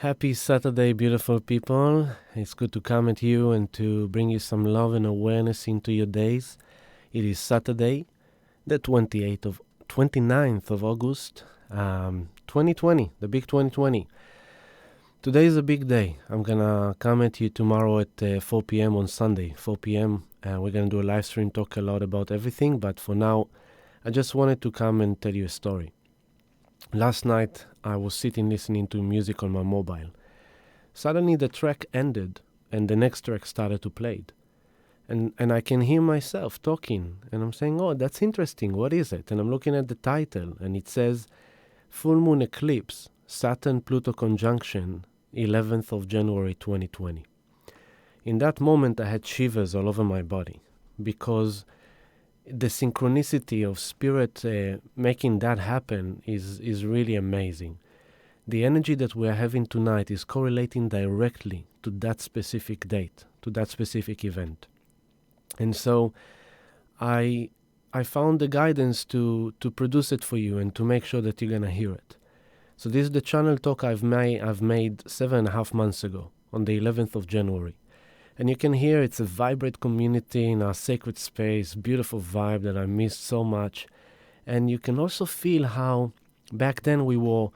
Happy Saturday, beautiful people. It's good to come at you and to bring you some love and awareness into your days. It is Saturday, the 29th of August, 2020, the big 2020. Today is a big day. I'm going to come at you tomorrow at 4 p.m. on Sunday, 4 p.m. We're going to do a live stream, talk a lot about everything. But for now, I just wanted to come and tell you a story. Last night, I was sitting listening to music on my mobile. Suddenly, the track ended, and the next track started to play. And I can hear myself talking, and I'm saying, oh, that's interesting, what is it? And I'm looking at the title, and it says, Full Moon Eclipse, Saturn-Pluto Conjunction, 11th of January 2020. In that moment, I had shivers all over my body, because the synchronicity of spirit making that happen is really amazing. The energy that we are having tonight is correlating directly to that specific date, to that specific event. And so I found the guidance to produce it for you and to make sure that you're going to hear it. So this is the channel talk I've made 7.5 months ago, on the 11th of January. And you can hear it's a vibrant community in our sacred space, beautiful vibe that I missed so much. And you can also feel how back then we were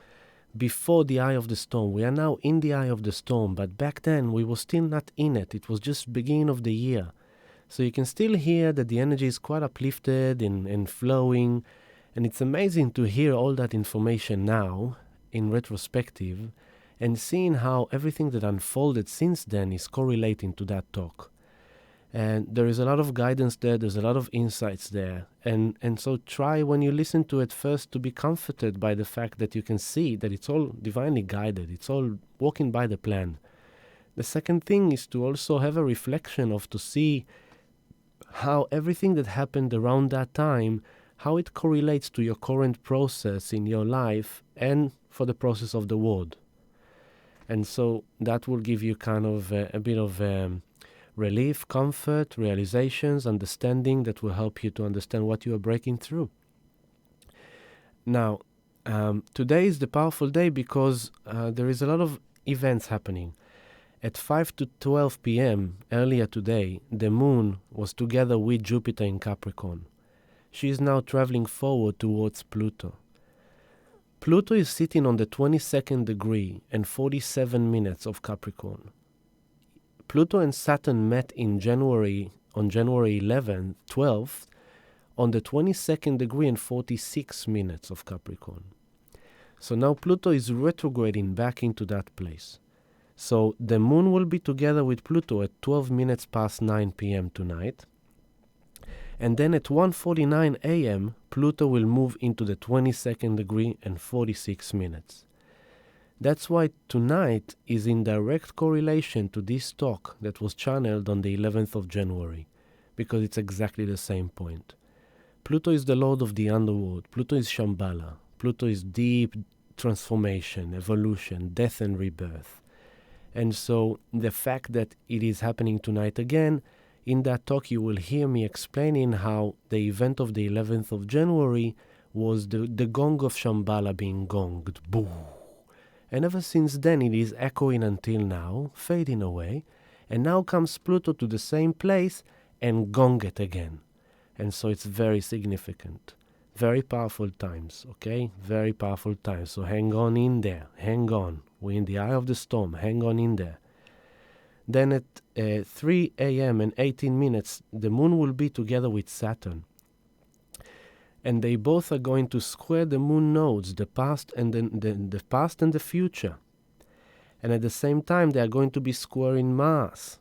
before the eye of the storm. We are now in the eye of the storm, but back then we were still not in it. It was just beginning of the year. So you can still hear that the energy is quite uplifted and flowing. And it's amazing to hear all that information now in retrospective, and seeing how everything that unfolded since then is correlating to that talk. And there is a lot of guidance there, there's a lot of insights there. And so try when you listen to it first to be comforted by the fact that you can see that it's all divinely guided, it's all walking by the plan. The second thing is to also have a reflection of to see how everything that happened around that time, how it correlates to your current process in your life and for the process of the world. And so that will give you kind of a bit of relief, comfort, realizations, understanding that will help you to understand what you are breaking through. Now, today is the powerful day because there is a lot of events happening. At 5 to 12 p.m. earlier today, the moon was together with Jupiter in Capricorn. She is now traveling forward towards Pluto. Pluto is sitting on the 22nd degree and 47 minutes of Capricorn. Pluto and Saturn met on January 11th, 12th, on the 22nd degree and 46 minutes of Capricorn. So now Pluto is retrograding back into that place. So the moon will be together with Pluto at 12 minutes past 9 p.m. tonight. And then at 1:49 a.m., Pluto will move into the 22nd degree and 46 minutes. That's why tonight is in direct correlation to this talk that was channeled on the 11th of January, because it's exactly the same point. Pluto is the lord of the underworld. Pluto is Shambhala. Pluto is deep transformation, evolution, death and rebirth. And so the fact that it is happening tonight again, in that talk, you will hear me explaining how the event of the 11th of January was the gong of Shambhala being gonged. Boo! And ever since then, it is echoing until now, fading away. And now comes Pluto to the same place and gong it again. And so it's very significant. Very powerful times, okay? Very powerful times. So hang on in there. Hang on. We're in the eye of the storm. Hang on in there. Then at 3 a.m. and 18 minutes, the moon will be together with Saturn. And they both are going to square the moon nodes, the past and the past and the future. And at the same time, they are going to be squaring Mars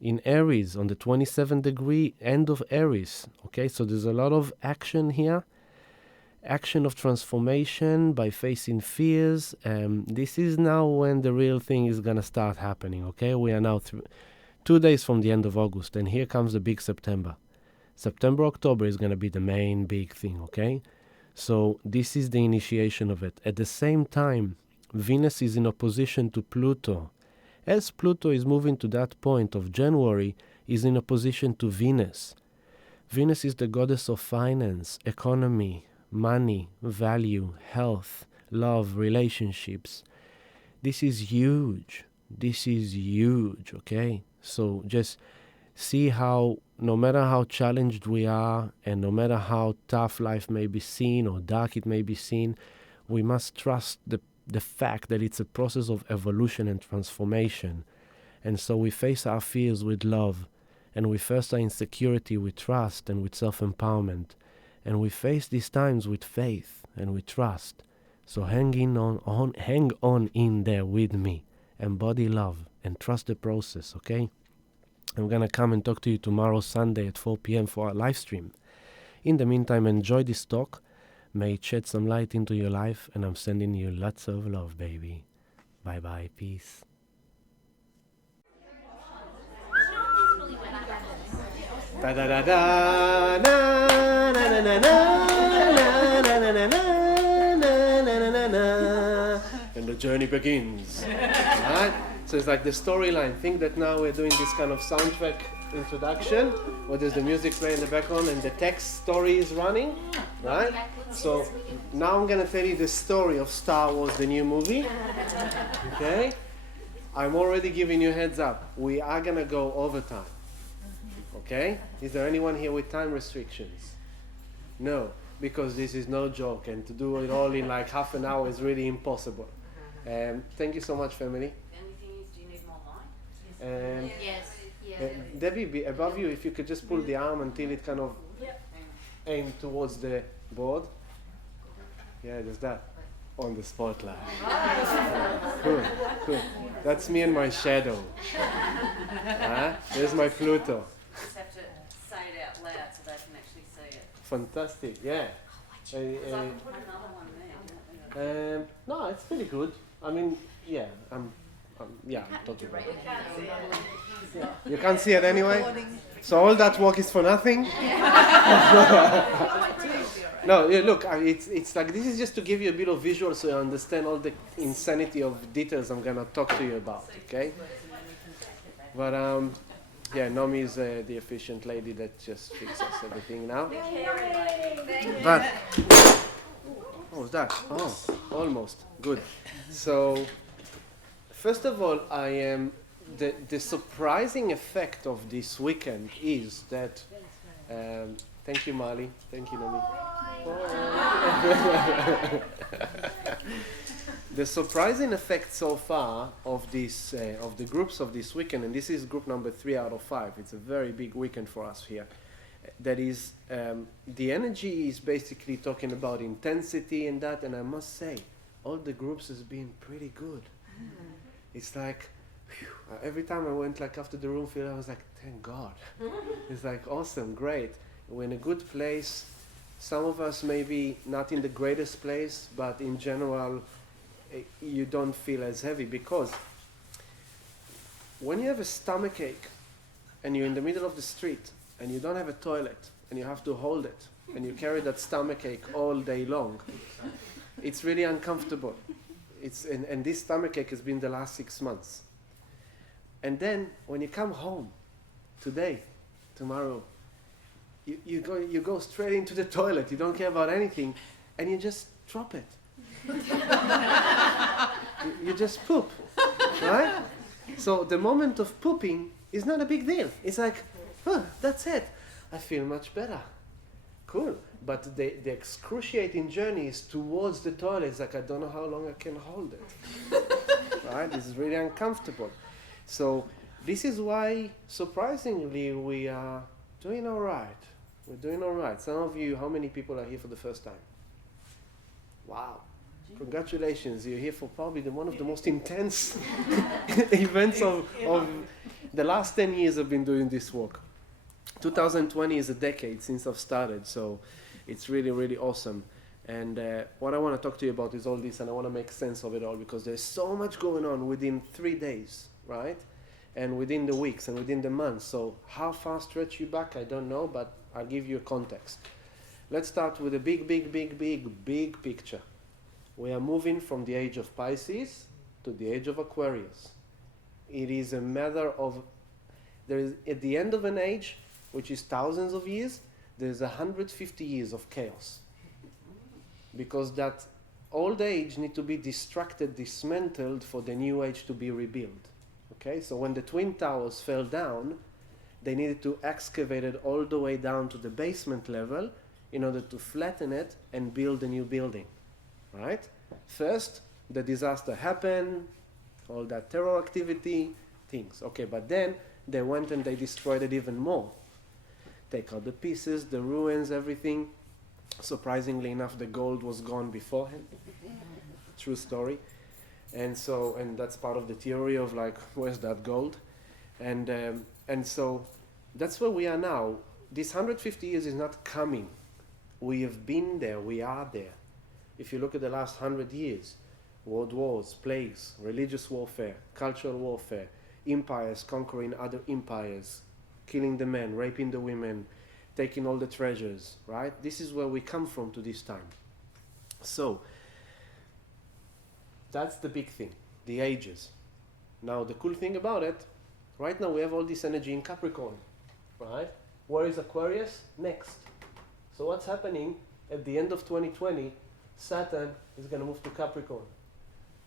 in Aries on the 27th degree, end of Aries. Okay, so there's a lot of action here. Action of transformation by facing fears. This is now when the real thing is going to start happening, okay? We are now 2 days from the end of August, and here comes the big September. September, October is going to be the main big thing, okay? So this is the initiation of it. At the same time, Venus is in opposition to Pluto. As Pluto is moving to that point of January, is in opposition to Venus. Venus is the goddess of finance, economy, money, value, health, love, relationships. This is huge. This is huge, okay? So just see how, no matter how challenged we are, and no matter how tough life may be seen or dark it may be seen, we must trust the fact that it's a process of evolution and transformation. And so we face our fears with love, and we face our insecurity with trust and with self-empowerment. And we face these times with faith and with trust. So hang on in there with me. Embody love and trust the process, okay? I'm going to come and talk to you tomorrow, Sunday at 4 p.m. for our live stream. In the meantime, enjoy this talk. May it shed some light into your life, and I'm sending you lots of love, baby. Bye-bye. Peace. Da da da da na na na na na na na na na na, and the journey begins. Right? So it's like the storyline. Think that now we're doing this kind of soundtrack introduction, where there's the music playing in the background and the text story is running, right? So now I'm gonna tell you the story of Star Wars, the new movie. Okay? I'm already giving you heads up. We are gonna go overtime. Okay? Is there anyone here with time restrictions? No, because this is no joke, and to do it all in like half an hour is really impossible. Thank you so much, family. The only thing is, do you need more light? Yes. Debbie, above you, if you could just pull the arm until it kind of aim towards the board. Yeah, there's that. On the spotlight. Cool. That's me and my shadow. There's my Pluto. Just have to say it out loud so they can actually see it. Fantastic, yeah. So I can put another one there. No, it's pretty good. I mean, yeah, I'm talking about it. Yeah. You can't see it anyway? So all that work is for nothing? No, look, it's like, this is just to give you a bit of visual so you understand all the insanity of details I'm going to talk to you about, okay? But, yeah, Nomi is the efficient lady that just fixes everything now. But, what was that? Oh, almost. Good. So, first of all, the surprising effect of this weekend is that, thank you, Mali. Thank you, Nomi. The surprising effect so far of this, of the groups of this weekend, and this is group number 3 out of 5. It's a very big weekend for us here. That is, the energy is basically talking about intensity and that, and I must say, all the groups has been pretty good. It's like, whew, every time I went like after the room feel, I was like, thank God. It's like awesome, great. We're in a good place. Some of us maybe not in the greatest place, but in general, you don't feel as heavy, because when you have a stomach ache and you're in the middle of the street and you don't have a toilet and you have to hold it and you carry that stomach ache all day long, it's really uncomfortable. And this stomach ache has been the last 6 months. And then when you come home today, tomorrow, you go straight into the toilet, you don't care about anything, and you just drop it. you just poop, right? So the moment of pooping is not a big deal. It's like, oh, that's it. I feel much better. Cool. But the excruciating journey is towards the toilet. It's like, I don't know how long I can hold it. Right? This is really uncomfortable. So this is why, surprisingly, we are doing all right. We're doing all right. Some of you, how many people are here for the first time? Wow. Congratulations. You're here for probably one of the most intense events of the last 10 years I've been doing this work. 2020 is a decade since I've started, so it's really, really awesome. And what I want to talk to you about is all this, and I want to make sense of it all, because there's so much going on within 3 days, right? And within the weeks and within the months. So how far stretch you back, I don't know, but I'll give you a context. Let's start with a big picture. We are moving from the age of Pisces to the age of Aquarius. It is a matter of, there is, at the end of an age, which is thousands of years, there's 150 years of chaos. Because that old age need to be distracted, dismantled for the new age to be rebuilt. Okay, so when the Twin Towers fell down, they needed to excavate it all the way down to the basement level in order to flatten it and build a new building, right? First, the disaster happened, all that terror activity, things. Okay, but then they went and they destroyed it even more. Take out the pieces, the ruins, everything. Surprisingly enough, the gold was gone beforehand. True story. And that's part of the theory of like, where's that gold? And so that's where we are now. This 150 years is not coming. We have been there, we are there. If you look at the last 100 years, world wars, plagues, religious warfare, cultural warfare, empires conquering other empires, killing the men, raping the women, taking all the treasures, right? This is where we come from to this time. So, that's the big thing, the ages. Now, the cool thing about it, right now we have all this energy in Capricorn, right? Where is Aquarius? Next. So what's happening at the end of 2020, Saturn is going to move to Capricorn.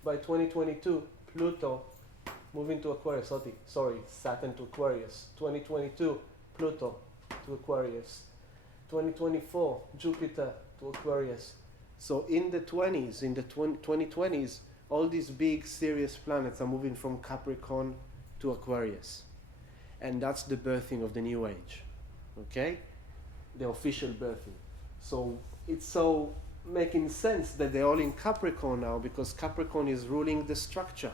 By 2022, Pluto moving to Aquarius. Saturn to Aquarius. 2022, Pluto to Aquarius. 2024, Jupiter to Aquarius. So in the 20s, in the 2020s, all these big serious planets are moving from Capricorn to Aquarius. And that's the birthing of the new age. Okay? The official birthing. So it's so making sense that they're all in Capricorn now, because Capricorn is ruling the structure,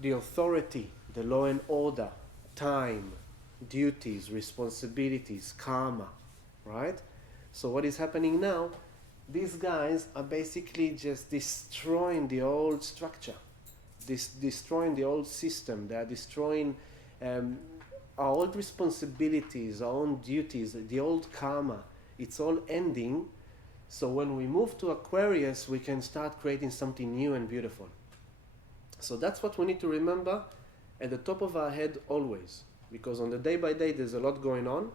the authority, the law and order, time, duties, responsibilities, karma, right? So what is happening now, these guys are basically just destroying the old structure, destroying the old system. They are destroying our old responsibilities, our own duties, the old karma. It's all ending. So when we move to Aquarius, we can start creating something new and beautiful. So that's what we need to remember at the top of our head always. Because on the day by day, there's a lot going on.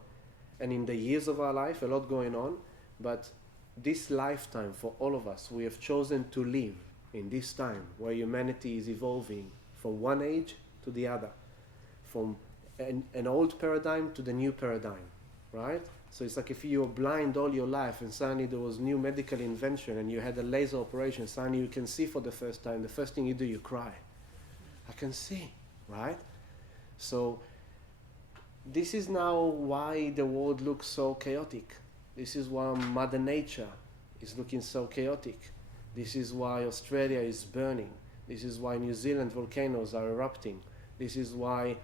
And in the years of our life, a lot going on. But this lifetime, for all of us, we have chosen to live in this time where humanity is evolving from one age to the other. From an old paradigm to the new paradigm, right? So it's like if you were blind all your life and suddenly there was new medical invention and you had a laser operation, suddenly you can see for the first time. The first thing you do, you cry. I can see, right? So this is now why the world looks so chaotic. This is why Mother Nature is looking so chaotic. This is why Australia is burning. This is why New Zealand volcanoes are erupting. This is why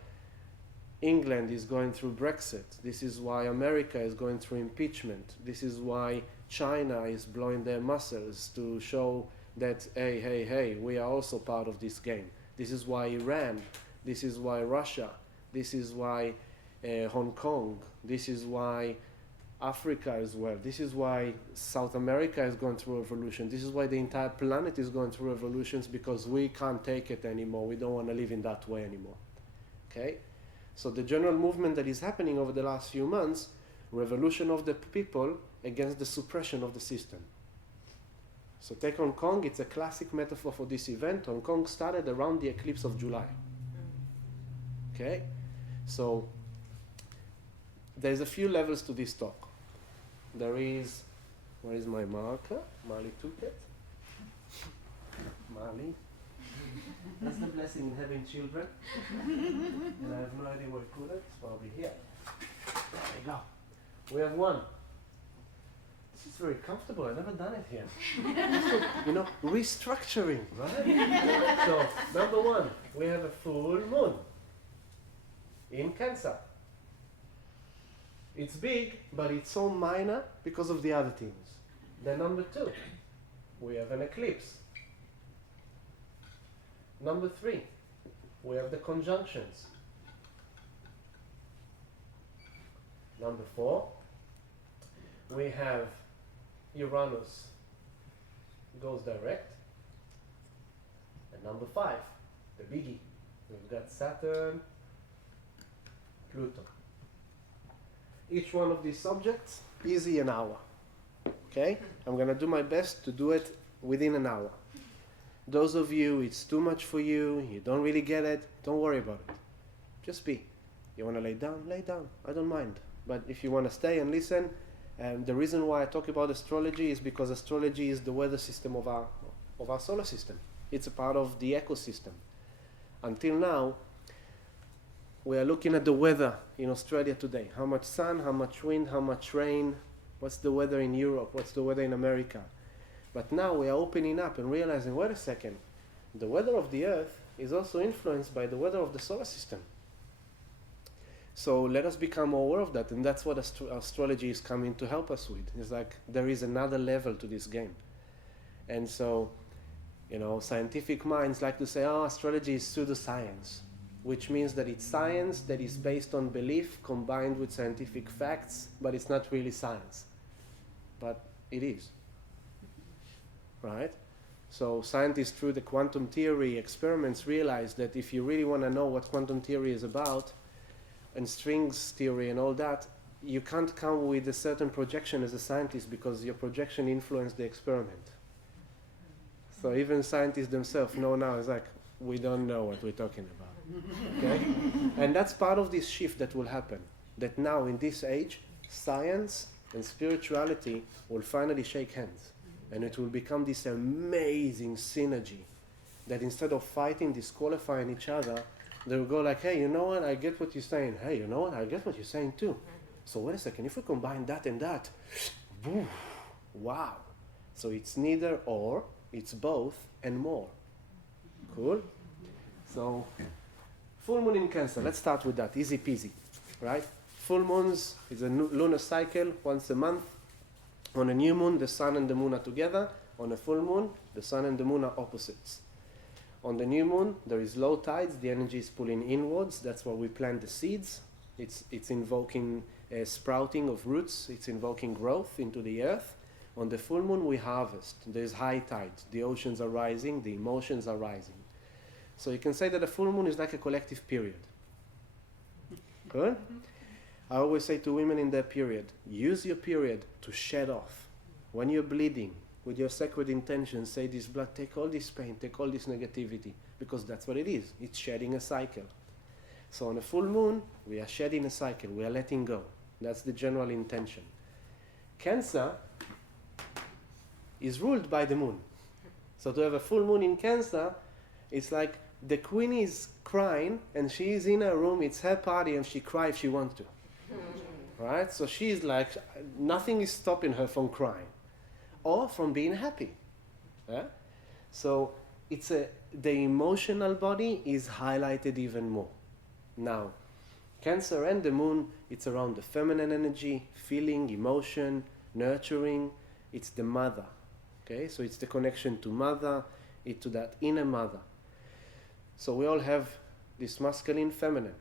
England is going through Brexit. This is why America is going through impeachment. This is why China is blowing their muscles to show that, hey, we are also part of this game. This is why Iran. This is why Russia. This is why Hong Kong. This is why Africa as well. This is why South America is going through a revolution. This is why the entire planet is going through revolutions, because we can't take it anymore. We don't want to live in that way anymore. Okay? So the general movement that is happening over the last few months, revolution of the people against the suppression of the system. So take Hong Kong, it's a classic metaphor for this event. Hong Kong started around the eclipse of July. Okay? So there's a few levels to this talk. There is, where is my marker? Marley took it. Marley. That's the blessing in having children. And I have no idea where to put it. It's probably here. There we go. We have one. This is very comfortable. I've never done it here. Restructuring, right? So, number one, we have a full moon in Cancer. It's big, but it's so minor because of the other things. Then number two, we have an eclipse. Number three, we have the conjunctions. Number four, we have Uranus goes direct. And number five, the biggie, we've got Saturn, Pluto. Each one of these subjects, easy an hour. Okay? I'm going to do my best to do it within an hour. Those of you, it's too much for you, you don't really get it, don't worry about it. Just be. You want to lay down? Lay down. I don't mind. But if you want to stay and listen, the reason why I talk about astrology is because astrology is the weather system of our solar system. It's a part of the ecosystem. Until now, we are looking at the weather in Australia today. How much sun, how much wind, how much rain, what's the weather in Europe, what's the weather in America. But now we are opening up and realizing, wait a second, the weather of the Earth is also influenced by the weather of the solar system. So let us become more aware of that, and that's what astrology is coming to help us with. It's like there is another level to this game. And so, scientific minds like to say, astrology is pseudoscience, which means that it's science that is based on belief combined with scientific facts, but it's not really science. But it is. Right? So scientists through the quantum theory experiments realized that if you really want to know what quantum theory is about, and strings theory and all that, you can't come with a certain projection as a scientist because your projection influenced the experiment. So even scientists themselves know now, it's like, we don't know what we're talking about. Okay? And that's part of this shift that will happen. That now in this age, science and spirituality will finally shake hands. And it will become this amazing synergy that instead of fighting, disqualifying each other, they will go like, hey, you know what, I get what you're saying. Hey, you know what, I get what you're saying too. So wait a second, if we combine that and that, wow. So it's neither or, it's both and more. Cool? So, full moon in Cancer, let's start with that, easy peasy, right? Full moons is a lunar cycle, once a month. On a new moon, the sun and the moon are together. On a full moon, the sun and the moon are opposites. On the new moon, there is low tides, the energy is pulling inwards, that's where we plant the seeds. It's invoking sprouting of roots, it's invoking growth into the earth. On the full moon, we harvest. There's high tides, the oceans are rising, the emotions are rising. So you can say that a full moon is like a collective period. Good? I always say to women in their period, use your period to shed off. When you're bleeding, with your sacred intention, say this blood, take all this pain, take all this negativity, because that's what it is. It's shedding a cycle. So on a full moon, we are shedding a cycle, we are letting go. That's the general intention. Cancer is ruled by the moon. So to have a full moon in Cancer, it's like the queen is crying and she is in her room, it's her party, and she cries if she wants to. Right? So she's like, nothing is stopping her from crying or from being happy. Yeah? So the emotional body is highlighted even more. Now, Cancer and the moon, it's around the feminine energy, feeling, emotion, nurturing. It's the mother. Okay? So it's the connection to mother, to that inner mother. So we all have this masculine, feminine.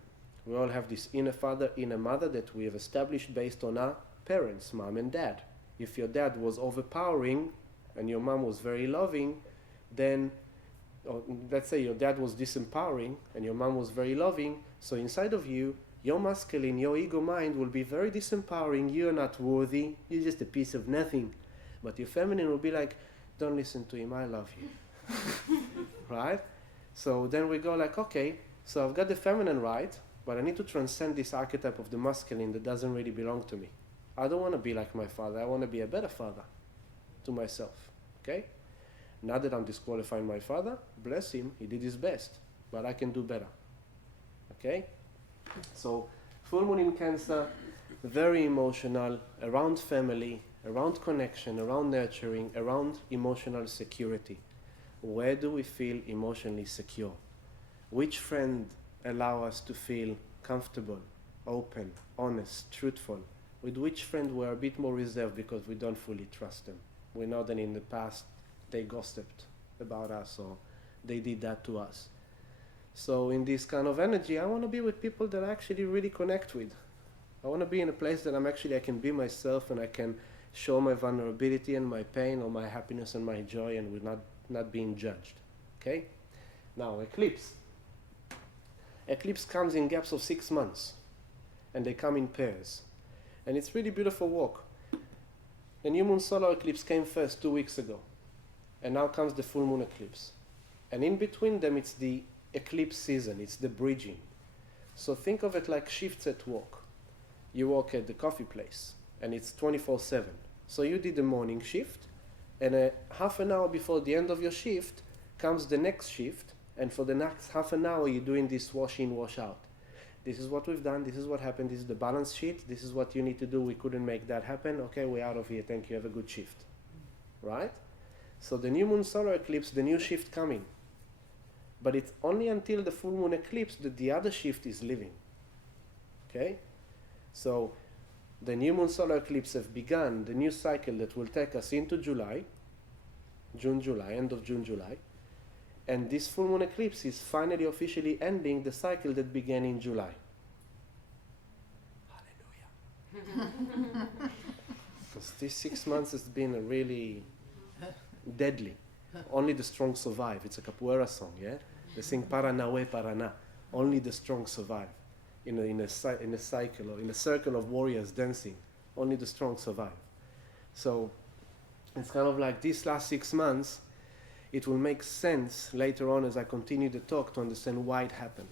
We all have this inner father, inner mother that we have established based on our parents, mom and dad. If your dad was overpowering and your mom was very loving, then, or let's say your dad was disempowering and your mom was very loving, so inside of you, your masculine, your ego mind will be very disempowering. You're not worthy, you're just a piece of nothing. But your feminine will be like, don't listen to him, I love you. Right? So then we go like, okay, so I've got the feminine right, but I need to transcend this archetype of the masculine that doesn't really belong to me. I don't want to be like my father. I want to be a better father to myself. Okay? Not that I'm disqualifying my father. Bless him. He did his best. But I can do better. Okay? So, full moon in Cancer, very emotional, around family, around connection, around nurturing, around emotional security. Where do we feel emotionally secure? Which friend allow us to feel comfortable, open, honest, truthful? With which friend we're a bit more reserved because we don't fully trust them? We know that in the past they gossiped about us or they did that to us. So in this kind of energy, I want to be with people that I actually really connect with. I want to be in a place that I can be myself and I can show my vulnerability and my pain or my happiness and my joy, and we're not being judged. Okay? Now, eclipse. Eclipse comes in gaps of 6 months, and they come in pairs. And it's really beautiful walk. The new moon solar eclipse came first 2 weeks ago. and now comes the full moon eclipse. And in between them, it's the eclipse season, it's the bridging. So think of it like shifts at work. You work at the coffee place, and it's 24/7. So you did the morning shift, and half an hour before the end of your shift comes the next shift, and for the next half an hour you're doing this wash in, wash out. This is what we've done, this is what happened, this is the balance sheet, this is what you need to do, we couldn't make that happen, okay, we're out of here, thank you, have a good shift. Right? So the new moon solar eclipse, the new shift coming. But it's only until the full moon eclipse that the other shift is leaving. Okay? So the new moon solar eclipse have begun the new cycle that will take us into July, June, July, end of June, July. And this full moon eclipse is finally officially ending the cycle that began in July. Hallelujah. Because these 6 months has been really deadly. Only the strong survive. It's a capoeira song, yeah? They sing Paranawe Parana. Only the strong survive. In a cycle or in a circle of warriors dancing. Only the strong survive. So it's kind of like these last 6 months, it will make sense later on as I continue the talk to understand why it happened.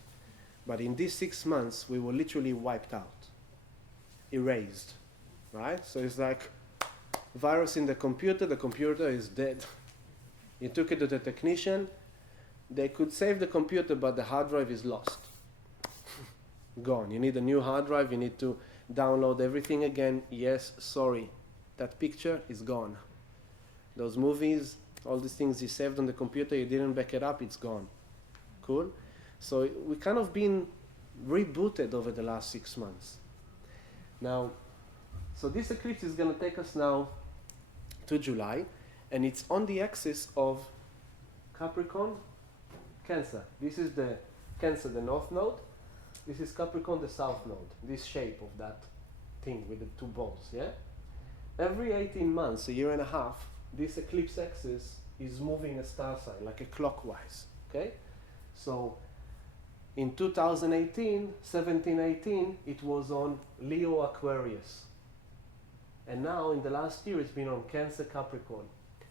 But in these 6 months, we were literally wiped out, erased, right? So it's like virus in the computer is dead. You took it to the technician, they could save the computer, but the hard drive is lost. Gone. You need a new hard drive, you need to download everything again. Yes, sorry, that picture is gone. Those movies, all these things you saved on the computer, you didn't back it up, it's gone. Cool? So we kind of been rebooted over the last 6 months. Now, so this eclipse is going to take us now to July, and it's on the axis of Capricorn, Cancer. This is the Cancer, the north node. This is Capricorn, the south node. This shape of that thing with the two balls, yeah? Every 18 months, a year and a half, this eclipse axis is moving a star sign, like a clockwise, okay? So in 1718, it was on Leo Aquarius. And now in the last year, it's been on Cancer Capricorn.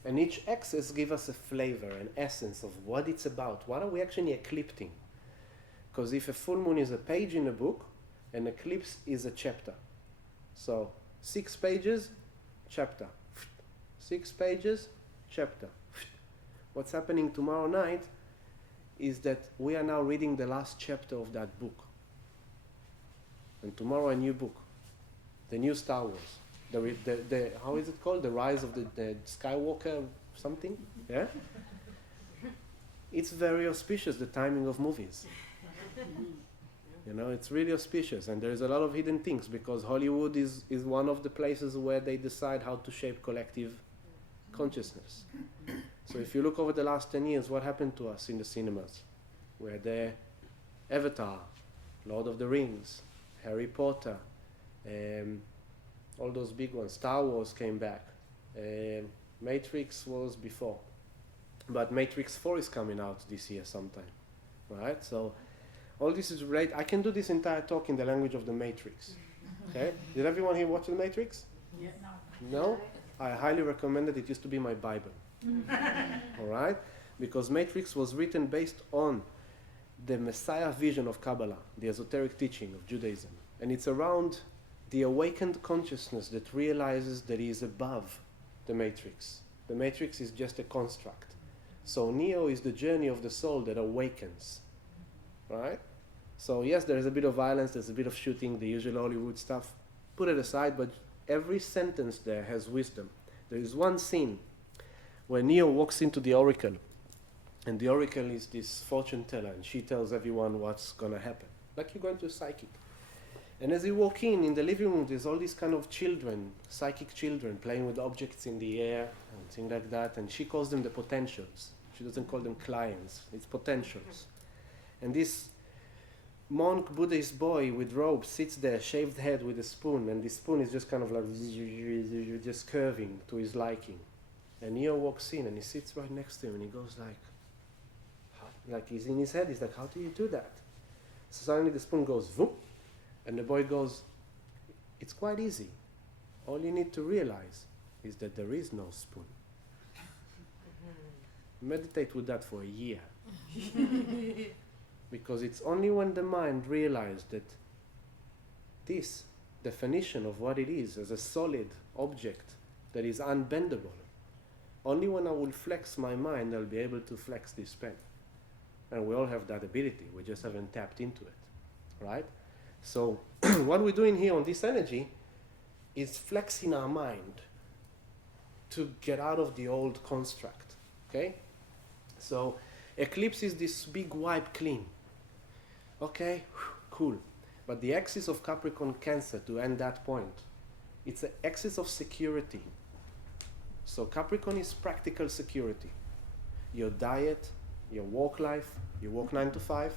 And each axis gives us a flavor, an essence of what it's about. What are we actually eclipsing? Because if a full moon is a page in a book, an eclipse is a chapter. So 6 pages, chapter. 6 pages, chapter. What's happening tomorrow night is that we are now reading the last chapter of that book. And tomorrow a new book. The new Star Wars. The how is it called? The Rise of the Skywalker something? Yeah? It's very auspicious, the timing of movies. You know, it's really auspicious, and there's a lot of hidden things because Hollywood is one of the places where they decide how to shape collective consciousness. So if you look over the last 10 years, what happened to us in the cinemas? We had the Avatar, Lord of the Rings, Harry Potter, all those big ones. Star Wars came back. Matrix was before. But Matrix 4 is coming out this year sometime. Right? So all this is related. I can do this entire talk in the language of the Matrix. Okay? Did everyone here watch the Matrix? Yeah. No? I highly recommend it. It used to be my Bible. All right? Because Matrix was written based on the Messiah vision of Kabbalah, the esoteric teaching of Judaism. And it's around the awakened consciousness that realizes that he is above the Matrix. The Matrix is just a construct. So Neo is the journey of the soul that awakens. Right? So yes, there's a bit of violence, there's a bit of shooting, the usual Hollywood stuff. Put it aside, but every sentence there has wisdom. There is one scene where Neo walks into the oracle, and the oracle is this fortune teller, and she tells everyone what's going to happen. Like you're going to a psychic. And as you walk in the living room, there's all these kind of children, psychic children, playing with objects in the air and things like that, and she calls them the potentials. She doesn't call them clients, it's potentials. And this monk Buddhist boy with robe sits there, shaved head with a spoon, and this spoon is just kind of like just curving to his liking. And Neo walks in and he sits right next to him and he goes like he's in his head, he's like, how do you do that? So suddenly the spoon goes whoop, and the boy goes, it's quite easy. All you need to realize is that there is no spoon. Meditate with that for a year. Because it's only when the mind realizes that this definition of what it is as a solid object that is unbendable, only when I will flex my mind, I'll be able to flex this pen. And we all have that ability, we just haven't tapped into it, right? So what we're doing here on this energy is flexing our mind to get out of the old construct, okay? So eclipse is this big wipe clean. Okay, cool. But the axis of Capricorn Cancer, to end that point, it's an axis of security. So Capricorn is practical security. Your diet, your work life, you work 9 to 5,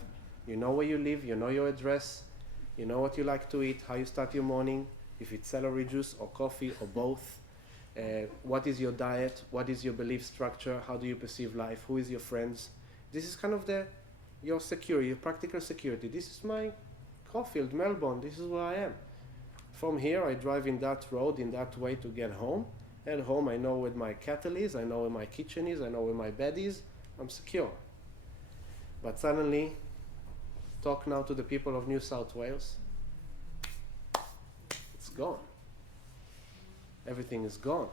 you know where you live, you know your address, you know what you like to eat, how you start your morning, if it's celery juice or coffee or both. What is your diet? What is your belief structure? How do you perceive life? Who is your friends? This is kind of your security, your practical security. This is my Caulfield, Melbourne. This is where I am. From here, I drive in that road, in that way to get home. At home, I know where my kettle is. I know where my kitchen is. I know where my bed is. I'm secure. But suddenly, talk now to the people of New South Wales. It's gone. Everything is gone.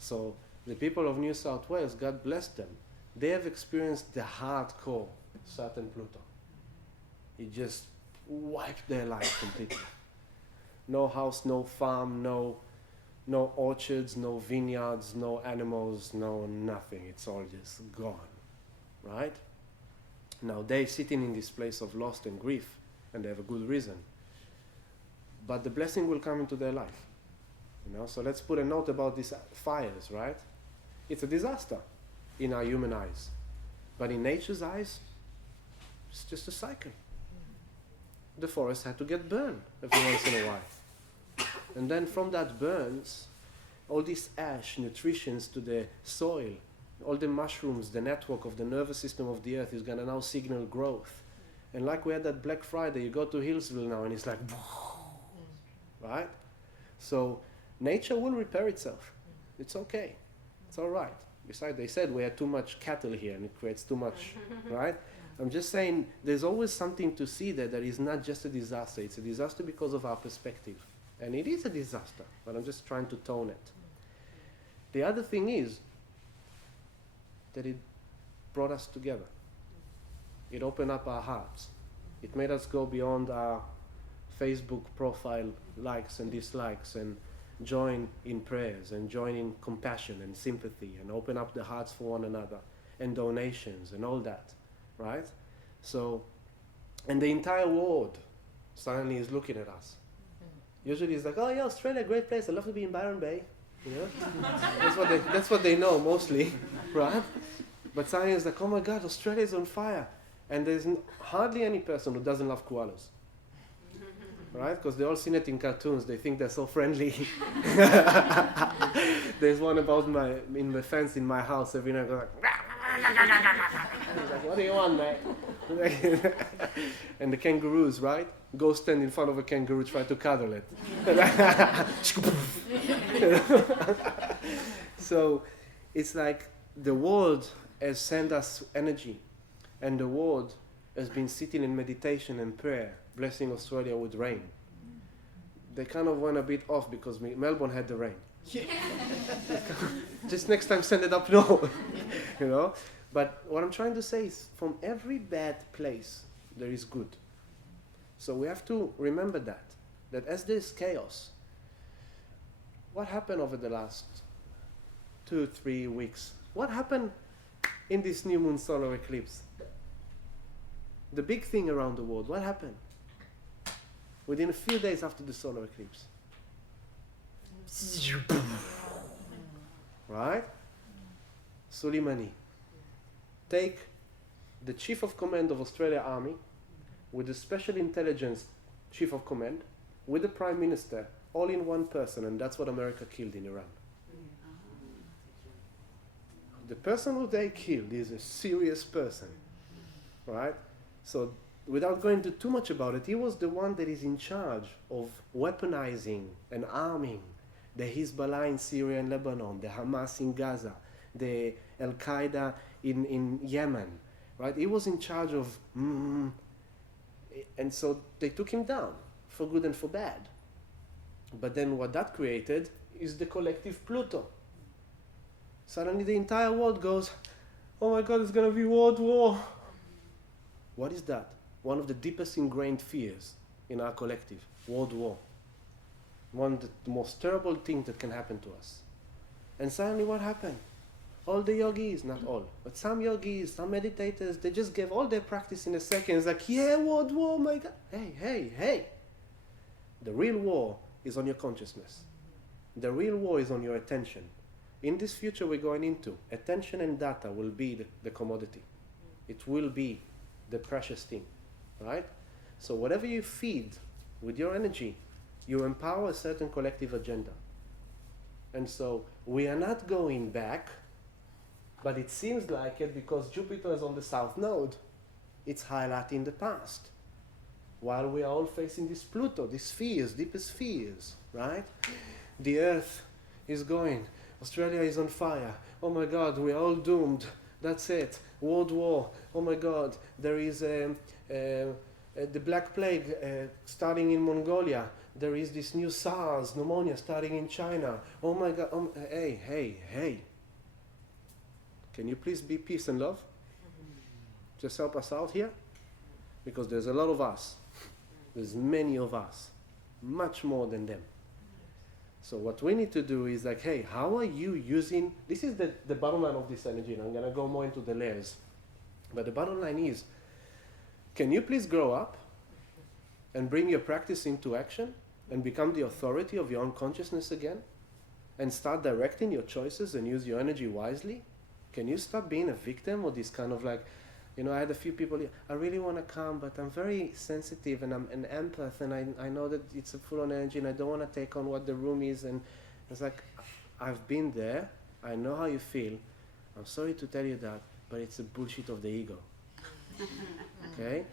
So the people of New South Wales, God bless them, they have experienced the hardcore Saturn Pluto. It just wiped their life completely. No house, no farm, no orchards, no vineyards, no animals, no nothing. It's all just gone, right? Now they're sitting in this place of loss and grief, and they have a good reason. But the blessing will come into their life. So let's put a note about these fires, right? It's a disaster in our human eyes. But in nature's eyes, it's just a cycle. The forest had to get burned every once in a while. And then from that burns, all this ash, nutritions to the soil, all the mushrooms, the network of the nervous system of the earth is going to now signal growth. And like we had that Black Friday, you go to Hillsville now and it's like, right? So nature will repair itself. It's okay. It's all right. Besides, they said we had too much cattle here and it creates too much, right? I'm just saying there's always something to see there that is not just a disaster. It's a disaster because of our perspective. And it is a disaster, but I'm just trying to tone it. The other thing is that it brought us together. It opened up our hearts. It made us go beyond our Facebook profile likes and dislikes and join in prayers and join in compassion and sympathy and open up the hearts for one another and donations and all that, right? So, and the entire world suddenly is looking at us. Usually it's like, oh yeah, Australia, great place, I'd love to be in Byron Bay, that's what they know mostly, right? But suddenly it's like, oh my God, Australia is on fire. And there's hardly any person who doesn't love koalas. Right? Because they all seen it in cartoons. They think they're so friendly. There's one about in the fence in my house. Every night, goes like, he's like, what do you want, mate? And the kangaroos, right? Go stand in front of a kangaroo, try to cuddle it. So it's like the world has sent us energy, and the world has been sitting in meditation and prayer, blessing Australia with rain. They kind of went a bit off because Melbourne had the rain. Just next time send it up north, But what I'm trying to say is from every bad place, there is good. So we have to remember that as there's chaos, what happened over the last 2-3 weeks? What happened in this new moon solar eclipse? The big thing around the world, what happened? Within a few days after the solar eclipse. Right? Soleimani. Take the chief of command of Australia Army with the special intelligence chief of command with the prime minister all in one person, and that's what America killed in Iran. The person who they killed is a serious person. Right? So without going into too much about it, he was the one that is in charge of weaponizing and arming the Hezbollah in Syria and Lebanon, the Hamas in Gaza, the Al-Qaeda in Yemen, right? He was in charge of, and so they took him down for good and for bad. But then what that created is the collective Pluto. Suddenly the entire world goes, oh my God, it's going to be world war. What is that? One of the deepest ingrained fears in our collective, world war. One of the most terrible things that can happen to us. And suddenly what happened? All the yogis, not all, but some yogis, some meditators, they just gave all their practice in a second. It's like, yeah, world war, my God. Hey. The real war is on your consciousness. The real war is on your attention. In this future we're going into, attention and data will be the commodity. It will be the precious thing, right? So whatever you feed with your energy, you empower a certain collective agenda. And so we are not going back, but it seems like it because Jupiter is on the south node, it's highlighting the past. While we are all facing this Pluto, these fears, deepest fears, right? The earth is going, Australia is on fire, oh my God, we're all doomed, that's it, world war, oh my God, there is the Black Plague starting in Mongolia, there is this new SARS, pneumonia starting in China, oh my God, hey. Can you please be peace and love? Just help us out here? Because there's a lot of us. There's many of us. Much more than them. So what we need to do is like, hey, how are you using... This is the bottom line of this energy, and I'm going to go more into the layers. But the bottom line is, can you please grow up and bring your practice into action and become the authority of your own consciousness again? And start directing your choices and use your energy wisely? Can you stop being a victim of this kind of like, you know, I had a few people, I really want to come, but I'm very sensitive and I'm an empath and I know that it's a full-on energy and I don't want to take on what the room is. And it's like, I've been there, I know how you feel, I'm sorry to tell you that, but it's a bullshit of the ego. Okay?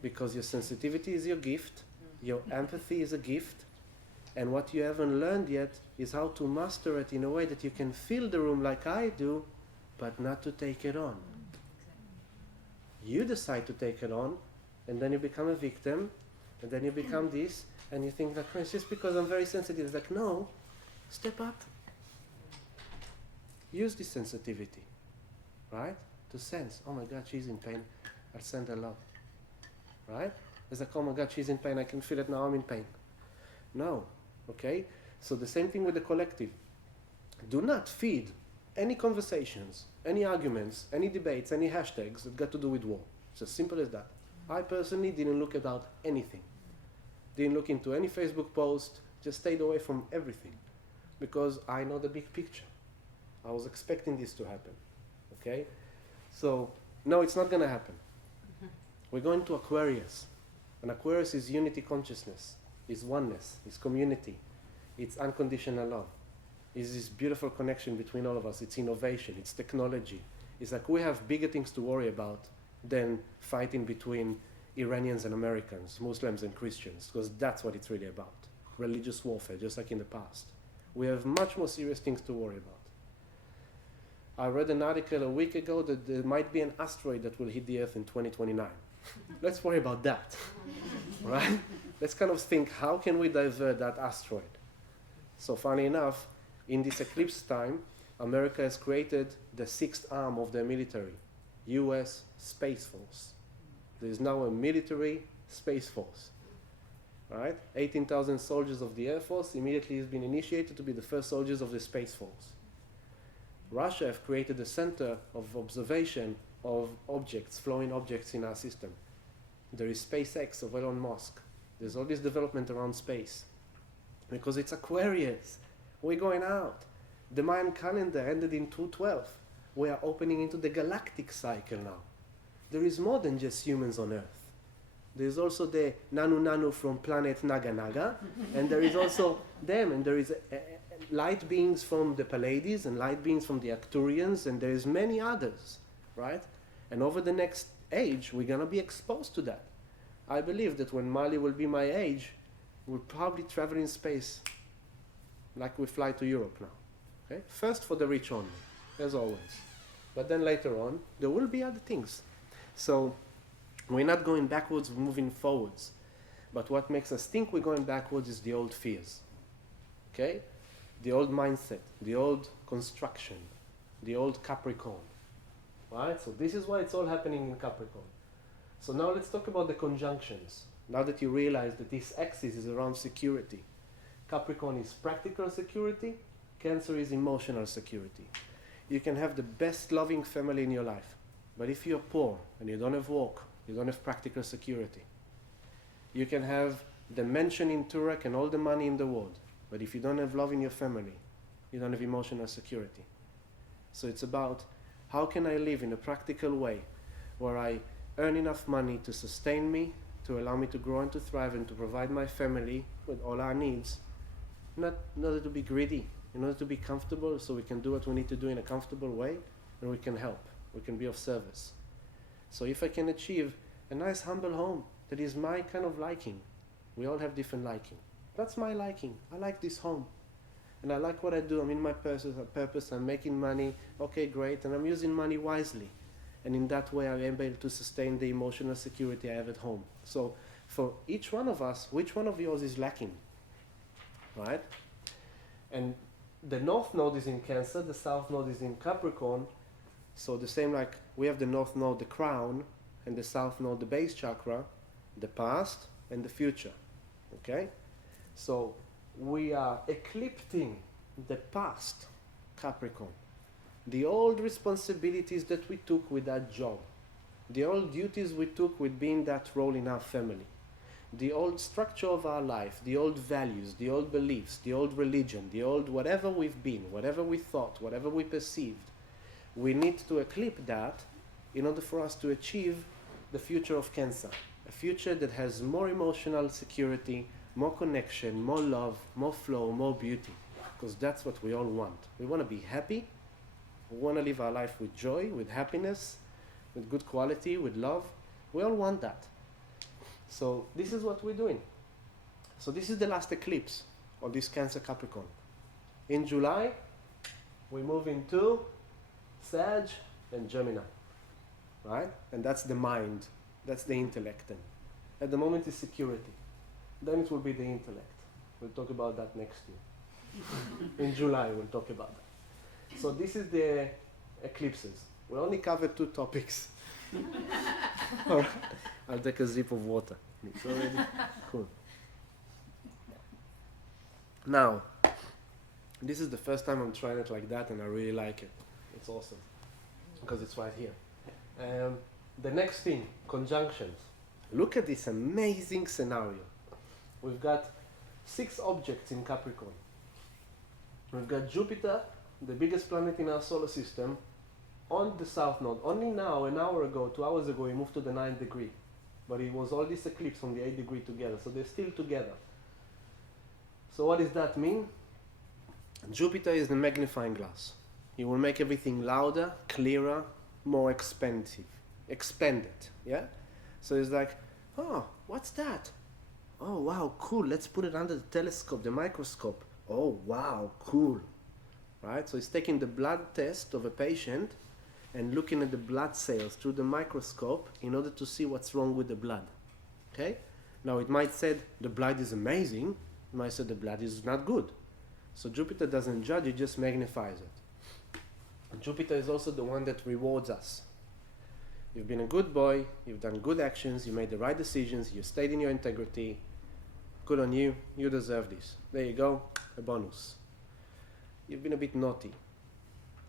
Because your sensitivity is your gift, your empathy is a gift, and what you haven't learned yet is how to master it in a way that you can feel the room like I do, but not to take it on. You decide to take it on, and then you become a victim, and then you become this, and you think like, oh, it's just because I'm very sensitive. It's like, no, step up. Use this sensitivity, right? To sense, oh my God, she's in pain, I'll send her love, right? It's like, oh my God, she's in pain, I can feel it now, I'm in pain. No, okay? So the same thing with the collective. Do not feed any conversations, any arguments, any debates, any hashtags that got to do with war. It's as simple as that. I personally didn't look about anything. Didn't look into any Facebook post, just stayed away from everything. Because I know the big picture. I was expecting this to happen. Okay? So, no, it's not going to happen. We're going to Aquarius. And Aquarius is unity consciousness, is oneness, is community, it's unconditional love. Is this beautiful connection between all of us. It's innovation, it's technology. It's like we have bigger things to worry about than fighting between Iranians and Americans, Muslims and Christians, because that's what it's really about. Religious warfare, just like in the past. We have much more serious things to worry about. I read an article a week ago that there might be an asteroid that will hit the Earth in 2029. Let's worry about that, right? Let's kind of think, how can we divert that asteroid? So funny enough, in this eclipse time, America has created the sixth arm of their military, US Space Force. There is now a military space force, right? 18,000 soldiers of the Air Force immediately has been initiated to be the first soldiers of the Space Force. Russia have created a center of observation of objects, flowing objects in our system. There is SpaceX of Elon Musk. There's all this development around space. Because it's Aquarius. We're going out. The Mayan calendar ended in 212. We are opening into the galactic cycle now. There is more than just humans on Earth. There is also the Nanu Nanu from planet Naga Naga, and there is also them, and there is light beings from the Pleiades, and light beings from the Arcturians, and there is many others, right? And over the next age, we're going to be exposed to that. I believe that when Mali will be my age, we'll probably travel in space like we fly to Europe now. Okay? First for the rich only, as always. But then later on, there will be other things. So we're not going backwards, we're moving forwards. But what makes us think we're going backwards is the old fears. Okay? The old mindset, the old construction, the old Capricorn. Right? So this is why it's all happening in Capricorn. So now let's talk about the conjunctions. Now that you realize that this axis is around security. Capricorn is practical security, Cancer is emotional security. You can have the best loving family in your life, but if you're poor and you don't have work, you don't have practical security. You can have the mansion in Turek and all the money in the world, but if you don't have love in your family, you don't have emotional security. So it's about how can I live in a practical way where I earn enough money to sustain me, to allow me to grow and to thrive and to provide my family with all our needs, not in order to be greedy, in order to be comfortable so we can do what we need to do in a comfortable way and we can help, we can be of service. So if I can achieve a nice humble home that is my kind of liking, we all have different liking. That's my liking. I like this home. And I like what I do. I'm in my purpose. I'm making money. Okay, great. And I'm using money wisely. And in that way, I'm able to sustain the emotional security I have at home. So for each one of us, which one of yours is lacking? Right? And the North Node is in Cancer. The South Node is in Capricorn. So the same like we have the North Node, the crown, and the South Node, the base chakra, the past and the future. Okay? So we are eclipsing the past, Capricorn. The old responsibilities that we took with that job. The old duties we took with being that role in our family. The old structure of our life, the old values, the old beliefs, the old religion, the old whatever we've been, whatever we thought, whatever we perceived. We need to eclipse that in order for us to achieve the future of Cancer. A future that has more emotional security, more connection, more love, more flow, more beauty. Because that's what we all want. We want to be happy. We want to live our life with joy, with happiness, with good quality, with love. We all want that. So this is what we're doing. So this is the last eclipse of this Cancer Capricorn. In July, we move into Sag and Gemini. Right? And that's the mind. That's the intellect. And at the moment is security. Then it will be the intellect. We'll talk about that next year. In July we'll talk about that. So this is the eclipses. We'll only cover 2 topics. Alright. I'll take a sip of water. It's already cool. Now, this is the first time I'm trying it like that and I really like it. It's awesome. Because it's right here. The next thing, conjunctions. Look at this amazing scenario. We've got 6 objects in Capricorn. We've got Jupiter, the biggest planet in our solar system, on the South Node. Only now, an hour ago, 2 hours ago, he moved to the 9th degree. But it was all this eclipse from the 8th degree together. So they're still together. So what does that mean? Jupiter is the magnifying glass. It will make everything louder, clearer, more expanded. Yeah? So it's like, oh, what's that? Oh, wow, cool. Let's put it under the telescope, the microscope. Oh, wow, cool. Right? So it's taking the blood test of a patient and looking at the blood cells through the microscope in order to see what's wrong with the blood. Okay? Now, it might say the blood is amazing. It might say the blood is not good. So Jupiter doesn't judge, it just magnifies it. And Jupiter is also the one that rewards us. You've been a good boy, you've done good actions, you made the right decisions, you stayed in your integrity. Good on you, you deserve this. There you go, a bonus. You've been a bit naughty.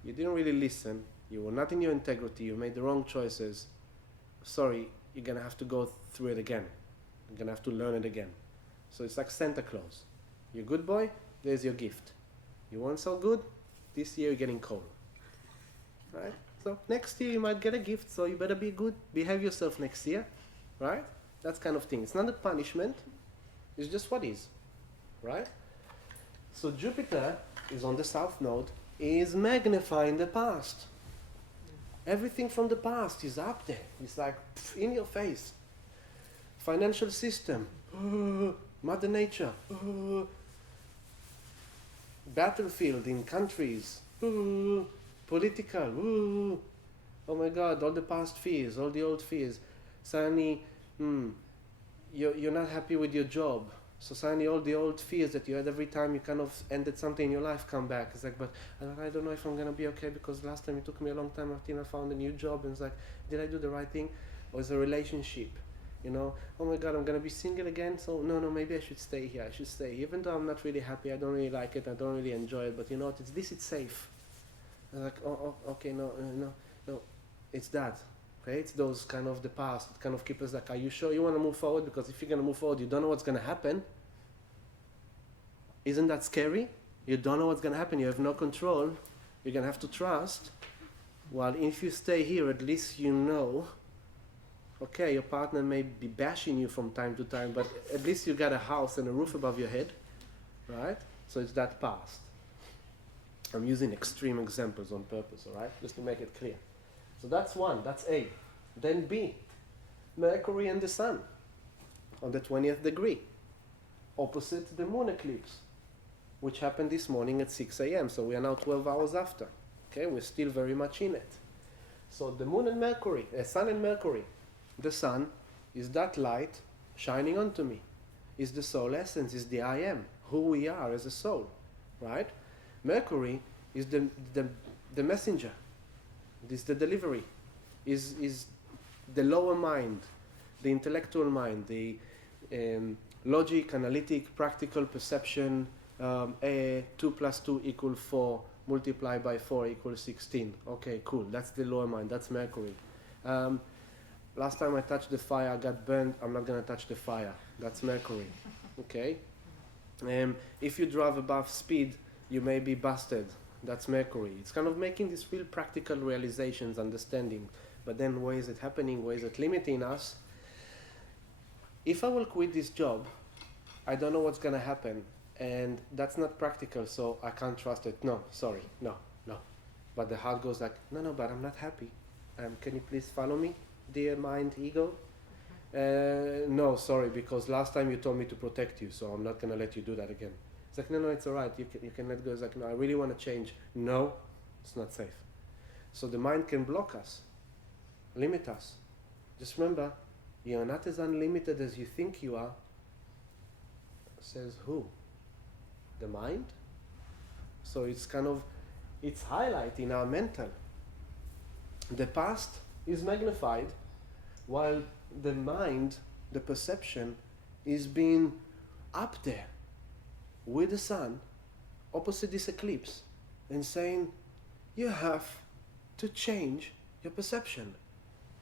You didn't really listen, you were not in your integrity, you made the wrong choices. Sorry, you're going to have to go through it again. You're going to have to learn it again. So it's like Santa Claus. You're a good boy, there's your gift. You weren't so good, this year you're getting coal. Right? So next year you might get a gift, so you better be good, behave yourself next year, right? That kind of thing. It's not a punishment, it's just what is, right? So Jupiter is on the South Node, is magnifying the past. Everything from the past is up there. It's like in your face. Financial system, Mother Nature, battlefield in countries, political, Oh my God, all the past fears, all the old fears. Suddenly, you're not happy with your job. So suddenly all the old fears that you had every time you kind of ended something in your life come back. It's like, but I don't know if I'm going to be okay because last time it took me a long time until I found a new job. And it's like, did I do the right thing? Or is a relationship? You know, oh my God, I'm going to be single again. So no, maybe I should stay here. I should stay. Even though I'm not really happy, I don't really like it, I don't really enjoy it. But you know what, it's safe. I'm like, okay, no. It's that. Okay, it's those kind of the past. It kind of keep us like, are you sure you want to move forward? Because if you're going to move forward, you don't know what's going to happen. Isn't that scary? You don't know what's going to happen. You have no control. You're going to have to trust. Well, if you stay here, at least you know, okay, your partner may be bashing you from time to time, but at least you got a house and a roof above your head, right? So it's that past. I'm using extreme examples on purpose, all right? Just to make it clear. So that's one, that's A. Then B, Mercury and the Sun on the 20th degree, opposite the Moon Eclipse, which happened this morning at 6 a.m. So we are now 12 hours after. Okay, we're still very much in it. So the Moon and Mercury, Sun and Mercury. The Sun is that light shining onto me. Is the soul essence, is the I am, who we are as a soul, right? Mercury is the messenger. This the delivery, is the lower mind, the intellectual mind, the logic, analytic, practical perception. 2 plus 2 equals 4, multiplied by 4 equals 16. Okay, cool. That's the lower mind. That's Mercury. Last time I touched the fire, I got burned. I'm not going to touch the fire. That's Mercury. Okay? If you drive above speed, you may be busted. That's Mercury. It's kind of making these real practical realizations, understanding. But then where is it happening? Where is it limiting us? If I will quit this job, I don't know what's going to happen. And that's not practical, so I can't trust it. No, sorry, no. But the heart goes like, no, but I'm not happy. Can you please follow me, dear mind, ego? No, sorry, because last time you told me to protect you, so I'm not going to let you do that again. It's like, no, it's all right. You can let go. It's like, no, I really want to change. No, it's not safe. So the mind can block us, limit us. Just remember, you're not as unlimited as you think you are. Says who? The mind? So it's highlighting our mental. The past is magnified, while the mind, the perception, is being up there with the sun, opposite this eclipse, and saying, you have to change your perception.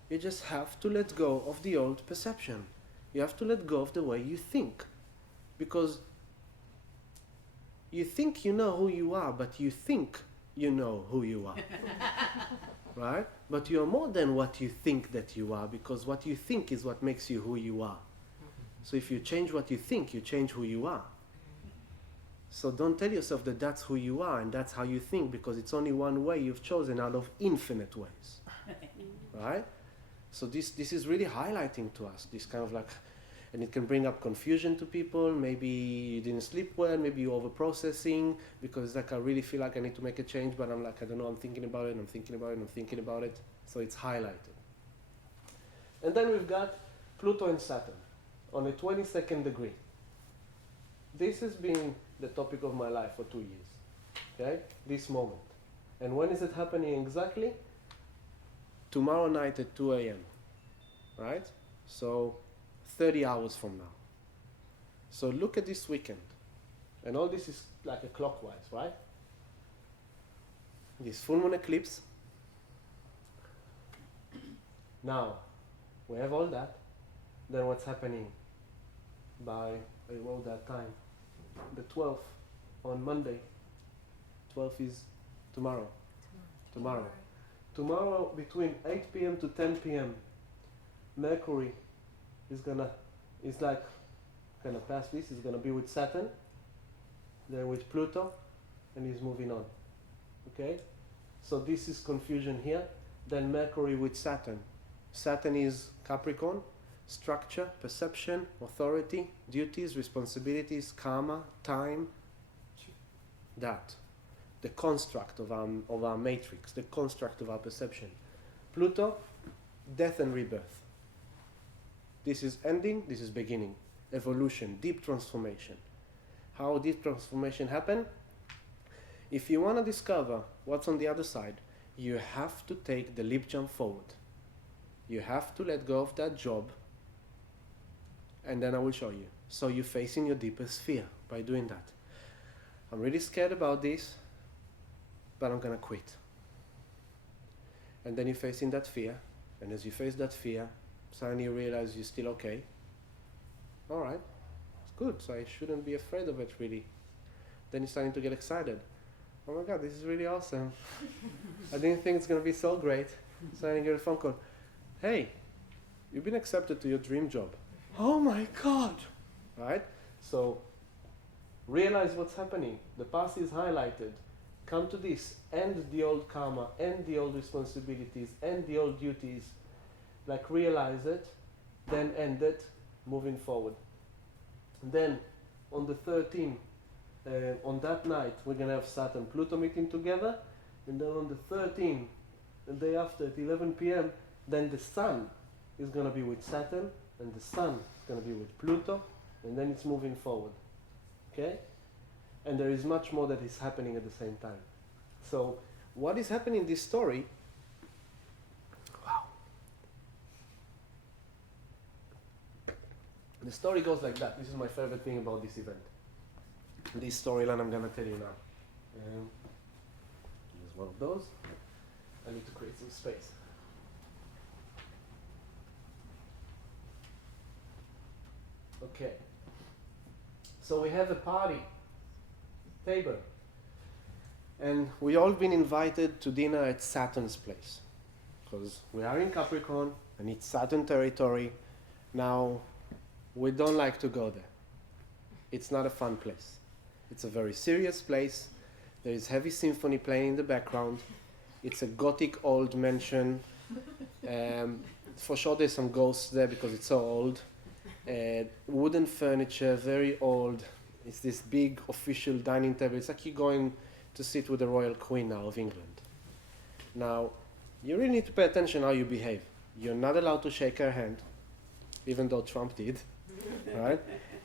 You just have to let go of the old perception. You have to let go of the way you think. Because you think you know who you are, but you think you know who you are. Right? But you're more than what you think that you are, because what you think is what makes you who you are. So if you change what you think, you change who you are. So don't tell yourself that that's who you are and that's how you think, because it's only one way you've chosen out of infinite ways. Right? So this is really highlighting to us this kind of like, and it can bring up confusion to people. Maybe you didn't sleep well, maybe you're over-processing, because like I really feel like I need to make a change, but I'm like, I don't know, I'm thinking about it. So it's highlighted. And then we've got Pluto and Saturn on the 22nd degree. This has been the topic of my life for 2 years. Okay? This moment. And when is it happening exactly? Tomorrow night at 2 a.m. Right? So 30 hours from now. So look at this weekend. And all this is like a clockwise, right? This full moon eclipse. Now, we have all that. Then what's happening by, I wrote that time, the 12th on Monday. 12th is tomorrow. Tomorrow between 8 p.m. to 10 p.m. Mercury is gonna pass this. He's gonna be with Saturn, then with Pluto, and he's moving on. Okay? So this is confusion here. Then Mercury with Saturn. Saturn is Capricorn, structure, perception, authority, duties, responsibilities, karma, time. That. The construct of our matrix, the construct of our perception. Pluto, death and rebirth. This is ending, this is beginning. Evolution, deep transformation. How deep transformation happen? If you want to discover what's on the other side, you have to take the leap jump forward. You have to let go of that job, and then I will show you. So you're facing your deepest fear by doing that. I'm really scared about this, but I'm going to quit. And then you're facing that fear, and as you face that fear, suddenly you realize you're still okay. All right, it's good, so I shouldn't be afraid of it, really. Then you're starting to get excited. Oh my God, this is really awesome. I didn't think it's going to be so great. So I get a phone call. Hey, you've been accepted to your dream job. Oh my God! Right? So realize what's happening. The past is highlighted. Come to this. End the old karma, end the old responsibilities, end the old duties. Like realize it, then end it, moving forward. And then on the 13th, on that night, we're going to have Saturn Pluto meeting together. And then on the 13th, the day after at 11 p.m., then the Sun is going to be with Saturn, and the Sun is going to be with Pluto, and then it's moving forward. Okay? And there is much more that is happening at the same time. So, what is happening in this story? Wow. The story goes like that. This is my favorite thing about this event. This storyline I'm going to tell you now. Here's one of those. I need to create some space. Okay. So we have a party table. And we all been invited to dinner at Saturn's place. Because we are in Capricorn and it's Saturn territory. Now, we don't like to go there. It's not a fun place. It's a very serious place. There is heavy symphony playing in the background. It's a gothic old mansion. For sure there's some ghosts there because it's so old. Wooden furniture, very old. It's this big official dining table. It's like you're going to sit with the royal queen now of England. Now, you really need to pay attention how you behave. You're not allowed to shake her hand, even though Trump did, right?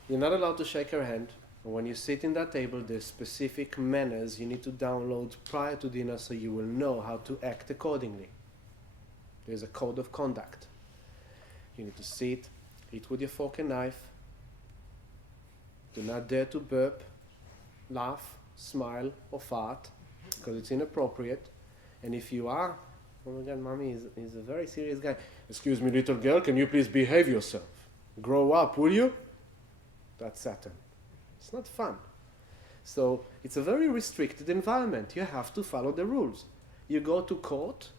You're not allowed to shake her hand. And when you sit in that table, there's specific manners you need to download prior to dinner so you will know how to act accordingly. There's a code of conduct. You need to sit, eat with your fork and knife. Do not dare to burp, laugh, smile, or fart, because it's inappropriate. And if you are, oh my God, mommy is a very serious guy. Excuse me, little girl, can you please behave yourself? Grow up, will you? That's Saturn. It's not fun. So it's a very restricted environment. You have to follow the rules. You go to court,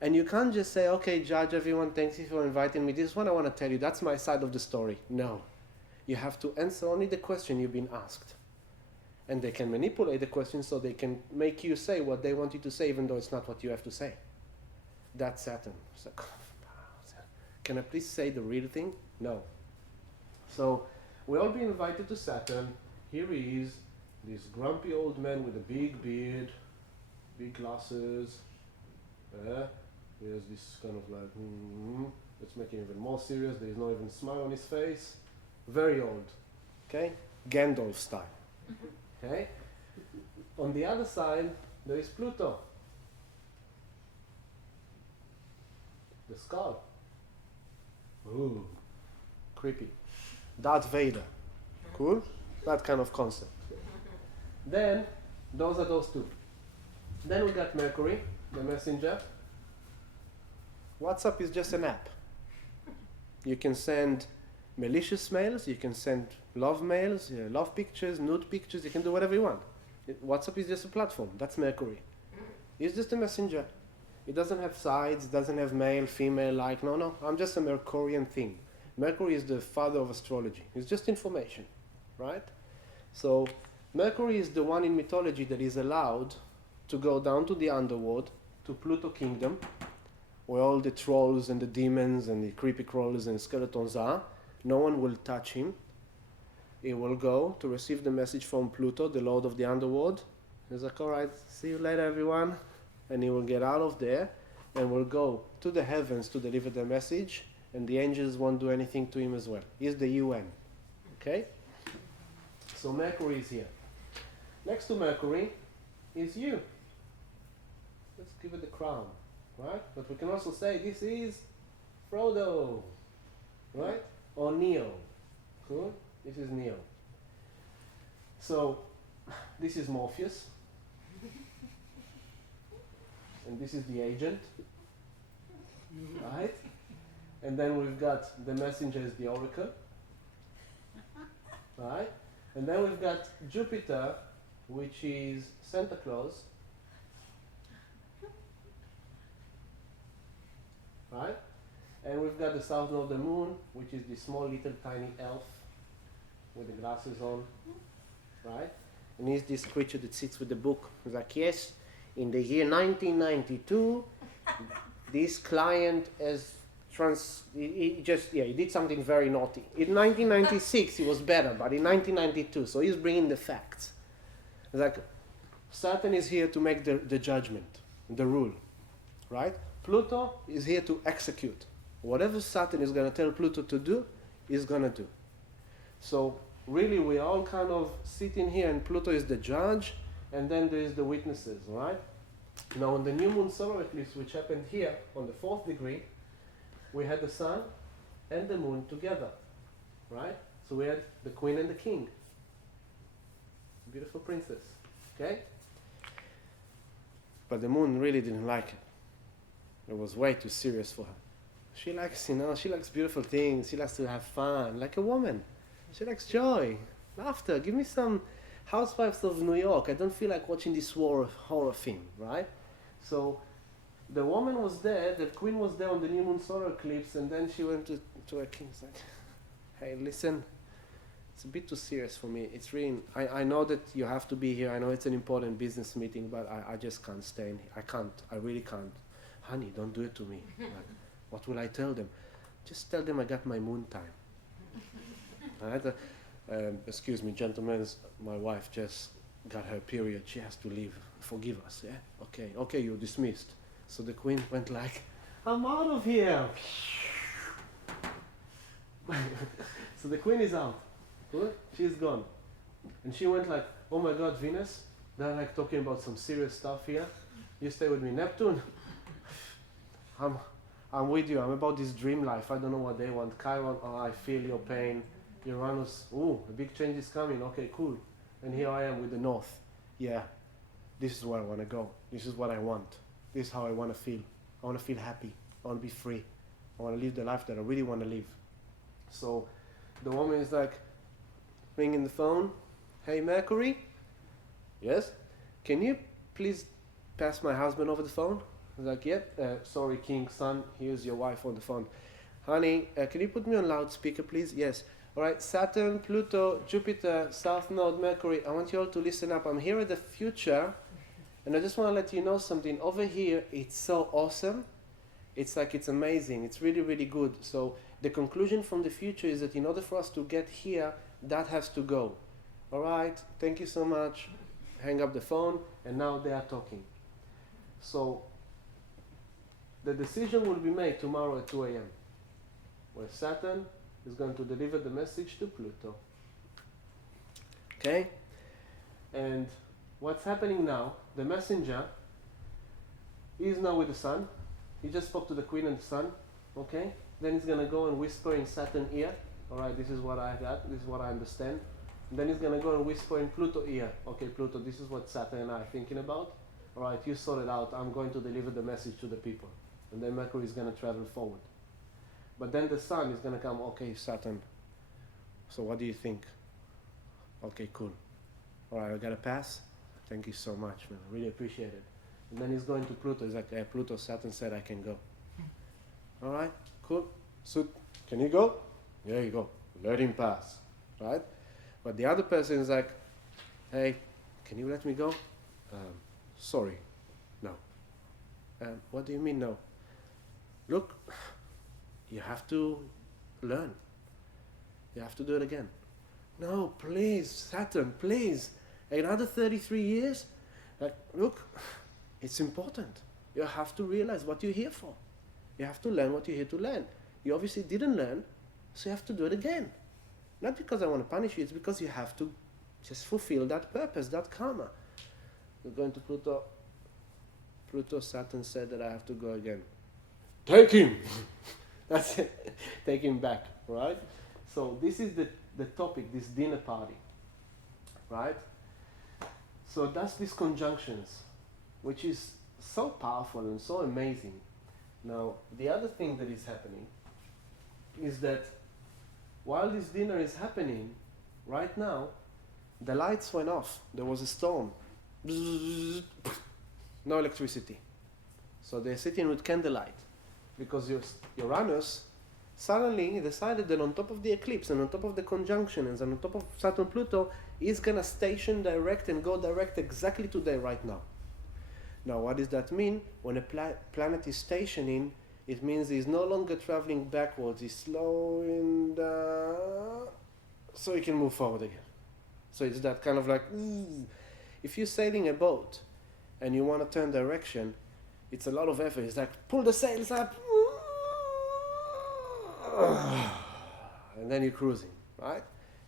and you can't just say, okay, judge, everyone, thanks you for inviting me. This is what I want to tell you. That's my side of the story. No. You have to answer only the question you've been asked. And they can manipulate the question so they can make you say what they want you to say, even though it's not what you have to say. That's Saturn. It's like, can I please say the real thing? No. So we all been invited to Saturn. Here he is, this grumpy old man with a big beard, big glasses. Here's this kind of like, let's make it even more serious. There is no even smile on his face. Very old. Okay? Gandalf style. Okay? On the other side, there is Pluto. The skull. Ooh, creepy. Darth Vader. Cool? That kind of concept. Then, those are those two. Then we got Mercury, the messenger. WhatsApp is just an app. You can send malicious mails, you can send love mails, love pictures, nude pictures, you can do whatever you want. WhatsApp is just a platform. That's Mercury. It's just a messenger. It doesn't have sides, doesn't have male, female, like, no. I'm just a Mercurian thing. Mercury is the father of astrology. It's just information, right? So Mercury is the one in mythology that is allowed to go down to the underworld, to Pluto Kingdom, where all the trolls and the demons and the creepy crawlers and skeletons are. No one will touch him. He will go to receive the message from Pluto, the lord of the underworld. He's like, all right, see you later, everyone. And he will get out of there, and will go to the heavens to deliver the message, and the angels won't do anything to him as well. He's the UN. Okay? So Mercury is here. Next to Mercury is you. Let's give it the crown, right? But we can also say this is Frodo, right? Or Neo. Cool? This is Neo. So this is Morpheus. And this is the agent. Right? And then we've got the messenger is the oracle. Right? And then we've got Jupiter, which is Santa Claus. Right? And we've got the south node of the moon, which is the small little tiny elf with the glasses on. Right? And he's this creature that sits with the book. He's like, yes, in the year 1992, this client has he did something very naughty. In 1996, he was better, but in 1992, so he's bringing the facts. It's like, Saturn is here to make the judgment, the rule, right? Pluto is here to execute. Whatever Saturn is going to tell Pluto to do, he's going to do. So really, we all kind of sitting here, and Pluto is the judge, and then there is the witnesses, right? Now, on the new moon solar eclipse, which happened here on the 4th degree, we had the sun and the moon together, right? So we had the queen and the king. Beautiful princess, okay? But the moon really didn't like it. It was way too serious for her. She likes, she likes beautiful things. She likes to have fun, like a woman. She likes joy, laughter. Give me some Housewives of New York. I don't feel like watching this horror film, right? So the woman was there, the queen was there on the new moon solar eclipse, and then she went to her king. It's like, hey, listen, it's a bit too serious for me. It's really, I know that you have to be here. I know it's an important business meeting, but I just can't stay in here. I can't. I really can't. Honey, don't do it to me. Like, what will I tell them? Just tell them I got my moon time. Right? Excuse me, gentlemen, my wife just got her period. She has to leave. Forgive us, yeah? Okay, you're dismissed. So the queen went like, I'm out of here. So the queen is out. Good? She's gone. And she went like, oh my God, Venus, they're like talking about some serious stuff here. You stay with me. Neptune, I'm with you. I'm about this dream life. I don't know what they want. Chiron, oh, I feel your pain. Uranus, ooh, a big change is coming. Okay, cool. And here I am with the North. Yeah, this is where I want to go. This is what I want. This is how I want to feel. I want to feel happy. I want to be free. I want to live the life that I really want to live. So the woman is like, ringing the phone. Hey, Mercury? Yes? Can you please pass my husband over the phone? I was like, yep. Sorry, King, son, here's your wife on the phone. Honey, can you put me on loudspeaker, please? Yes. All right, Saturn, Pluto, Jupiter, South Node, Mercury, I want you all to listen up. I'm here at the future, and I just want to let you know something. Over here, it's so awesome. It's like, it's amazing. It's really, really good. So the conclusion from the future is that in order for us to get here, that has to go. All right, thank you so much. Hang up the phone, and now they are talking. So the decision will be made tomorrow at 2 a.m. where Saturn is going to deliver the message to Pluto. Okay? And what's happening now, the messenger is now with the sun. He just spoke to the queen and the sun. Okay? Then he's going to go and whisper in Saturn's ear. All right, this is what I got. This is what I understand. And then he's going to go and whisper in Pluto's ear. Okay, Pluto, this is what Saturn and I are thinking about. All right, you sort it out. I'm going to deliver the message to the people. And then Mercury is going to travel forward. But then the sun is going to come, okay, Saturn, so what do you think? Okay, cool. All right, I got to pass? Thank you so much, man. I really appreciate it. And then he's going to Pluto. He's like, hey, Pluto, Saturn said I can go. All right, cool. So, can you go? There you go. Let him pass, right? But the other person is like, hey, can you let me go? Sorry, no. What do you mean no? Look, you have to learn. You have to do it again. No, please, Saturn, please. Another 33 years? Like, look, it's important. You have to realize what you're here for. You have to learn what you're here to learn. You obviously didn't learn, so you have to do it again. Not because I want to punish you, it's because you have to just fulfill that purpose, that karma. We're going to Pluto. Pluto Saturn said that I have to go again. Take him! That's it. Take him back, right? So this is the topic, this dinner party, right? So that's these conjunctions, which is so powerful and so amazing. Now, the other thing that is happening is that while this dinner is happening, right now, the lights went off. There was a storm. No electricity. So they're sitting with candlelight because Uranus suddenly decided that on top of the eclipse and on top of the conjunctions and on top of Saturn Pluto, is going to station direct and go direct exactly today, right now. Now, what does that mean? When a planet is stationing, it means he's no longer traveling backwards, he's slowing down so he can move forward again. So it's that kind of like, if you're sailing a boat and you want to turn direction, it's a lot of effort. It's like, pull the sails up, and then you're cruising, right?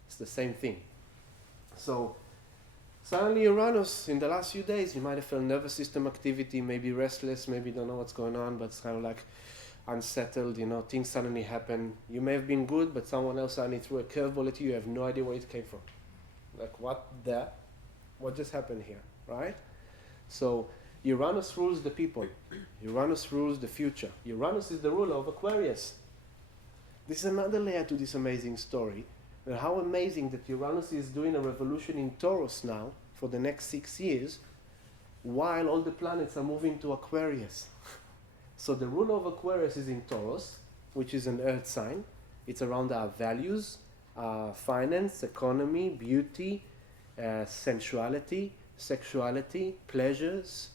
It's the same thing. So suddenly Uranus, in the last few days, you might have felt nervous system activity, maybe restless, maybe don't know what's going on, but it's kind of like unsettled, things suddenly happen. You may have been good, but someone else suddenly threw a curveball at you, you have no idea where it came from. Like, what just happened here, right? So Uranus rules the people. Uranus rules the future. Uranus is the ruler of Aquarius. This is another layer to this amazing story. And how amazing that Uranus is doing a revolution in Taurus now for the next 6 years, while all the planets are moving to Aquarius. So the ruler of Aquarius is in Taurus, which is an earth sign. It's around our values, finance, economy, beauty, sensuality, sexuality, pleasures,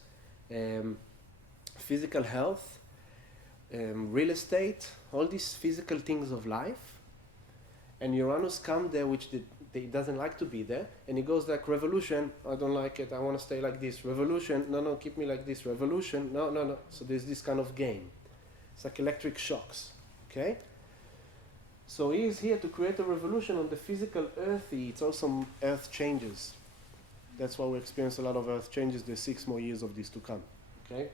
physical health, real estate, all these physical things of life. And Uranus comes there, which he doesn't like to be there, and he goes like, revolution, I don't like it, I want to stay like this. Revolution, no, keep me like this. Revolution, no. So there's this kind of game. It's like electric shocks, okay? So he is here to create a revolution on the physical earthy. It's also earth changes. That's why we experience a lot of earth changes. There's 6 more years of this to come, okay?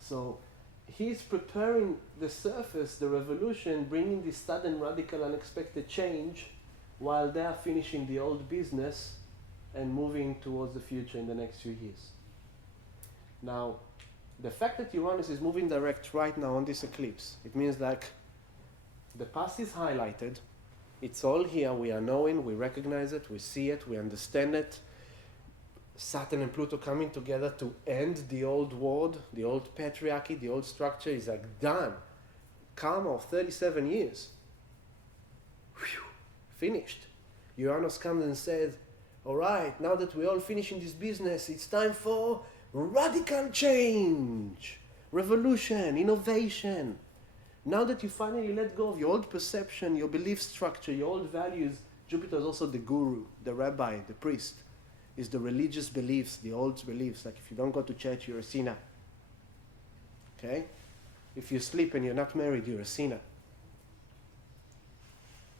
So he's preparing the surface, the revolution, bringing this sudden, radical, unexpected change while they are finishing the old business and moving towards the future in the next few years. Now, the fact that Uranus is moving direct right now on this eclipse, it means like the past is highlighted, it's all here, we are knowing, we recognize it, we see it, we understand it. Saturn and Pluto coming together to end the old world, the old patriarchy, the old structure is like done. Karma of 37 years. Whew, finished. Uranus comes and says, all right, now that we're all finishing this business, it's time for radical change, revolution, innovation. Now that you finally let go of your old perception, your belief structure, your old values, Jupiter is also the guru, the rabbi, the priest. Is the religious beliefs, the old beliefs, like if you don't go to church, you're a sinner. Okay? If you sleep and you're not married, you're a sinner.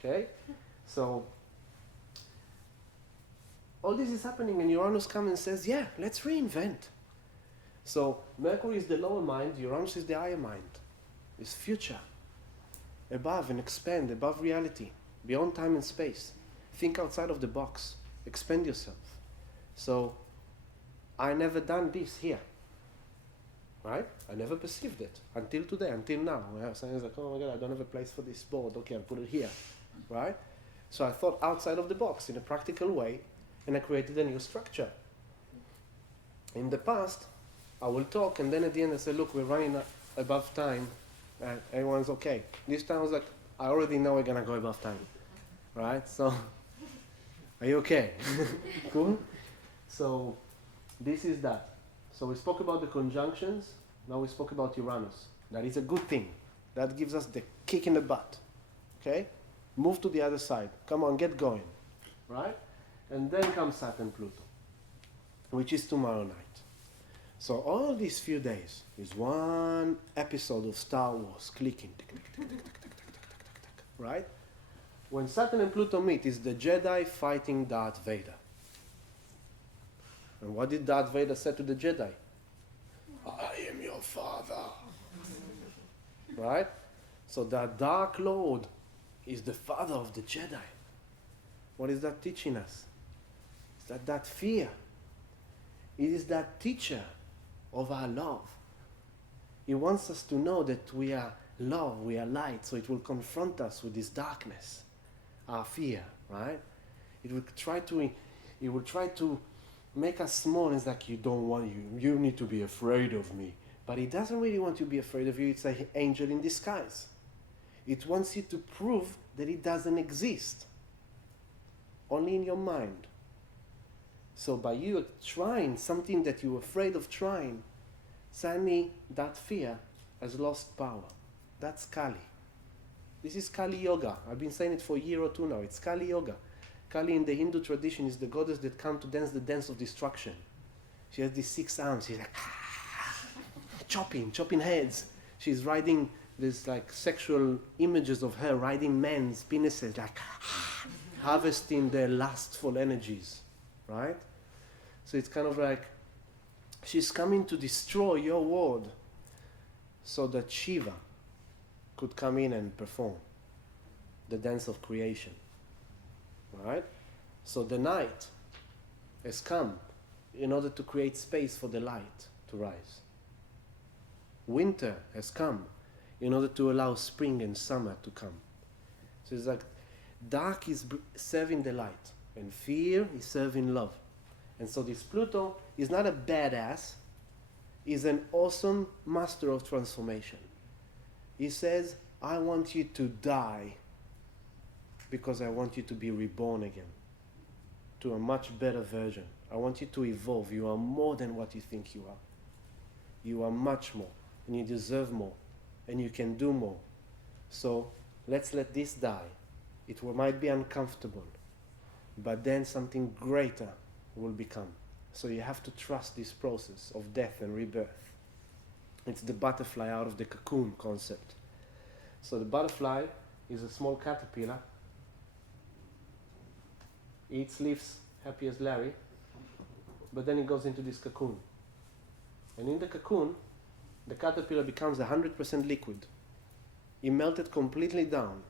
Okay? So, all this is happening and Uranus comes and says, yeah, let's reinvent. So, Mercury is the lower mind, Uranus is the higher mind. It's future. Above and expand, above reality, beyond time and space. Think outside of the box. Expand yourself. So, I never done this here, right? I never perceived it until today, until now. Someone's like, oh my God, I don't have a place for this board. Okay, I'll put it here, right? So I thought outside of the box in a practical way, and I created a new structure. In the past, I will talk, and then at the end I say, look, we're running above time, and everyone's okay. This time I was like, I already know we're gonna go above time, right? So, are you okay? Cool? So, this is that. So we spoke about the conjunctions, now we spoke about Uranus. That is a good thing. That gives us the kick in the butt. Okay? Move to the other side. Come on, get going. Right? And then comes Saturn Pluto, which is tomorrow night. So all these few days is one episode of Star Wars clicking, tick, tick, tick, tick, tick, tick, tick, tick, tick, tick, tick, right? When Saturn and Pluto meet, is the Jedi fighting Darth Vader. And what did Darth Vader say to the Jedi? I am your father. Right? So that Dark Lord is the father of the Jedi. What is that teaching us? Is that fear. It is that teacher of our love. He wants us to know that we are love, we are light, so it will confront us with this darkness, our fear, right? It will try to make us small. It's like, you need to be afraid of me. But it doesn't really want you to be afraid of you. It's an angel in disguise. It wants you to prove that it doesn't exist. Only in your mind. So by you trying something that you're afraid of trying, suddenly that fear has lost power. That's Kali. This is Kali Yoga. I've been saying it for a year or two now. It's Kali Yoga. Kali in the Hindu tradition is the goddess that comes to dance the dance of destruction. She has these 6 arms. She's like chopping heads. She's riding these like sexual images of her riding men's penises, like harvesting their lustful energies, right? So it's kind of like she's coming to destroy your world so that Shiva could come in and perform the dance of creation. Right? So the night has come in order to create space for the light to rise. Winter has come in order to allow spring and summer to come. So it's like dark is serving the light and fear is serving love. And so this Pluto is not a badass, he's an awesome master of transformation. He says, I want you to die because I want you to be reborn again to a much better version. I want you to evolve. You are more than what you think you are. You are much more, and you deserve more, and you can do more. So let's let this die. It might be uncomfortable, but then something greater will become. So you have to trust this process of death and rebirth. It's the butterfly out of the cocoon concept. So the butterfly is a small caterpillar, eats leaves, happy as Larry, but then it goes into this cocoon. And in the cocoon, the caterpillar becomes 100% liquid. It melted completely down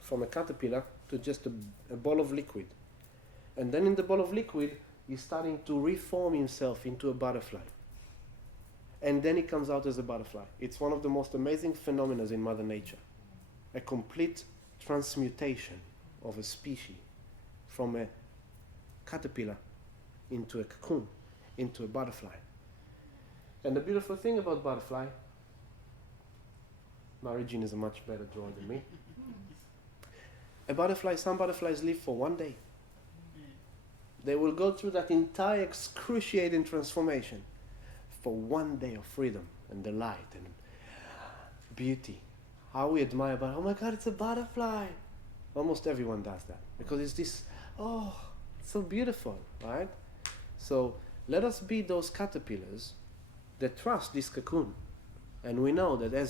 from a caterpillar to just a ball of liquid. And then in the ball of liquid, he's starting to reform himself into a butterfly. And then he comes out as a butterfly. It's one of the most amazing phenomena in Mother Nature. A complete transmutation of a species from a caterpillar into a cocoon, into a butterfly. And the beautiful thing about butterfly, Marie-Jean is a much better drawer than me. Some butterflies live for 1 day. They will go through that entire excruciating transformation for 1 day of freedom and delight and beauty. How we admire, oh my God, it's a butterfly. Almost everyone does that because it's this, it's so beautiful, right? So let us be those caterpillars that trust this cocoon. And we know that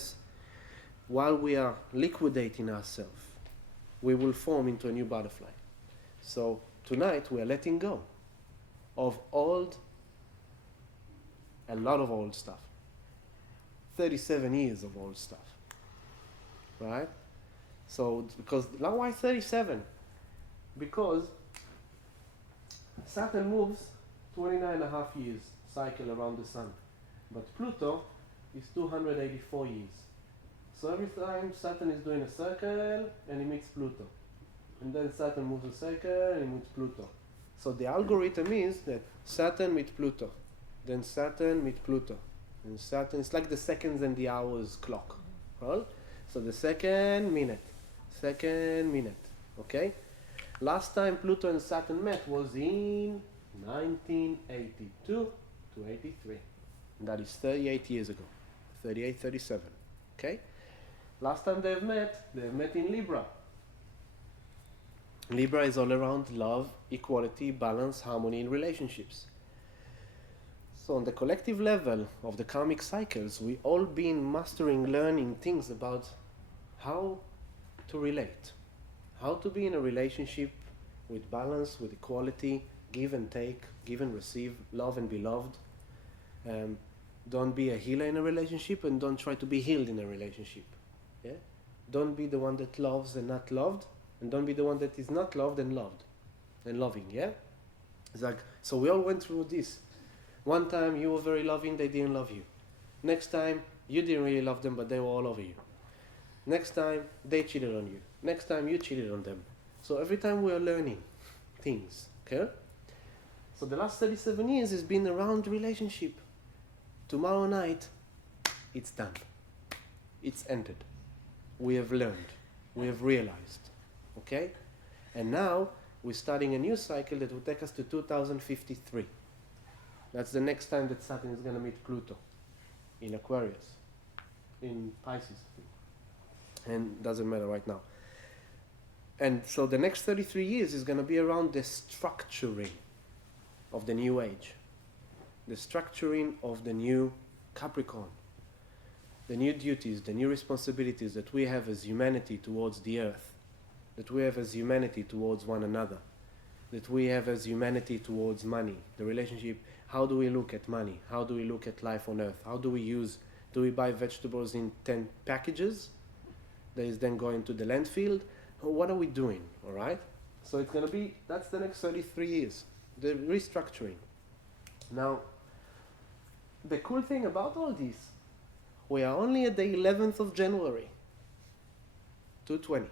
while we are liquidating ourselves, we will form into a new butterfly. So tonight we are letting go of a lot of old stuff. 37 years of old stuff. Right? So, now why 37? Because Saturn moves 29.5 years cycle around the sun. But Pluto is 284 years. So every time Saturn is doing a circle and he meets Pluto. And then Saturn moves a circle and he meets Pluto. So the algorithm is that Saturn meets Pluto. Then Saturn meets Pluto. And Saturn, it's like the seconds and the hours clock. Right? So the second minute. Okay? Last time Pluto and Saturn met was in 1982 to 83. And that is 38 years ago. 38, 37. Okay? Last time they've met in Libra. Libra is all around love, equality, balance, harmony in relationships. So on the collective level of the karmic cycles, we all been mastering, learning things about how to relate, how to be in a relationship with balance, with equality, give and take, give and receive, love and be loved. Don't be a healer in a relationship, and don't try to be healed in a relationship. Yeah? Don't be the one that loves and not loved, and don't be the one that is not loved and loved and loving. Yeah? It's like, so we all went through this. One time you were very loving, they didn't love you. Next time you didn't really love them, but they were all over you. Next time they cheated on you. Next time you cheated on them. So every time we are learning things. Okay? So the last 37 years has been around relationship. Tomorrow night, it's done. It's ended. We have learned. We have realized. Okay? And now, we're starting a new cycle that will take us to 2053. That's the next time that Saturn is going to meet Pluto. In Aquarius. In Pisces, I think. And doesn't matter right now. And so the next 33 years is going to be around the structuring of the new age. The structuring of the new Capricorn, the new duties, the new responsibilities that we have as humanity towards the earth, that we have as humanity towards one another, that we have as humanity towards money, the relationship. How do we look at money? How do we look at life on earth? How do we buy vegetables in 10 packages that is then going to the landfill? What are we doing, all right? So it's going to be, that's the next 33 years, the restructuring. Now, the cool thing about all this, we are only at the 11th of January, 220.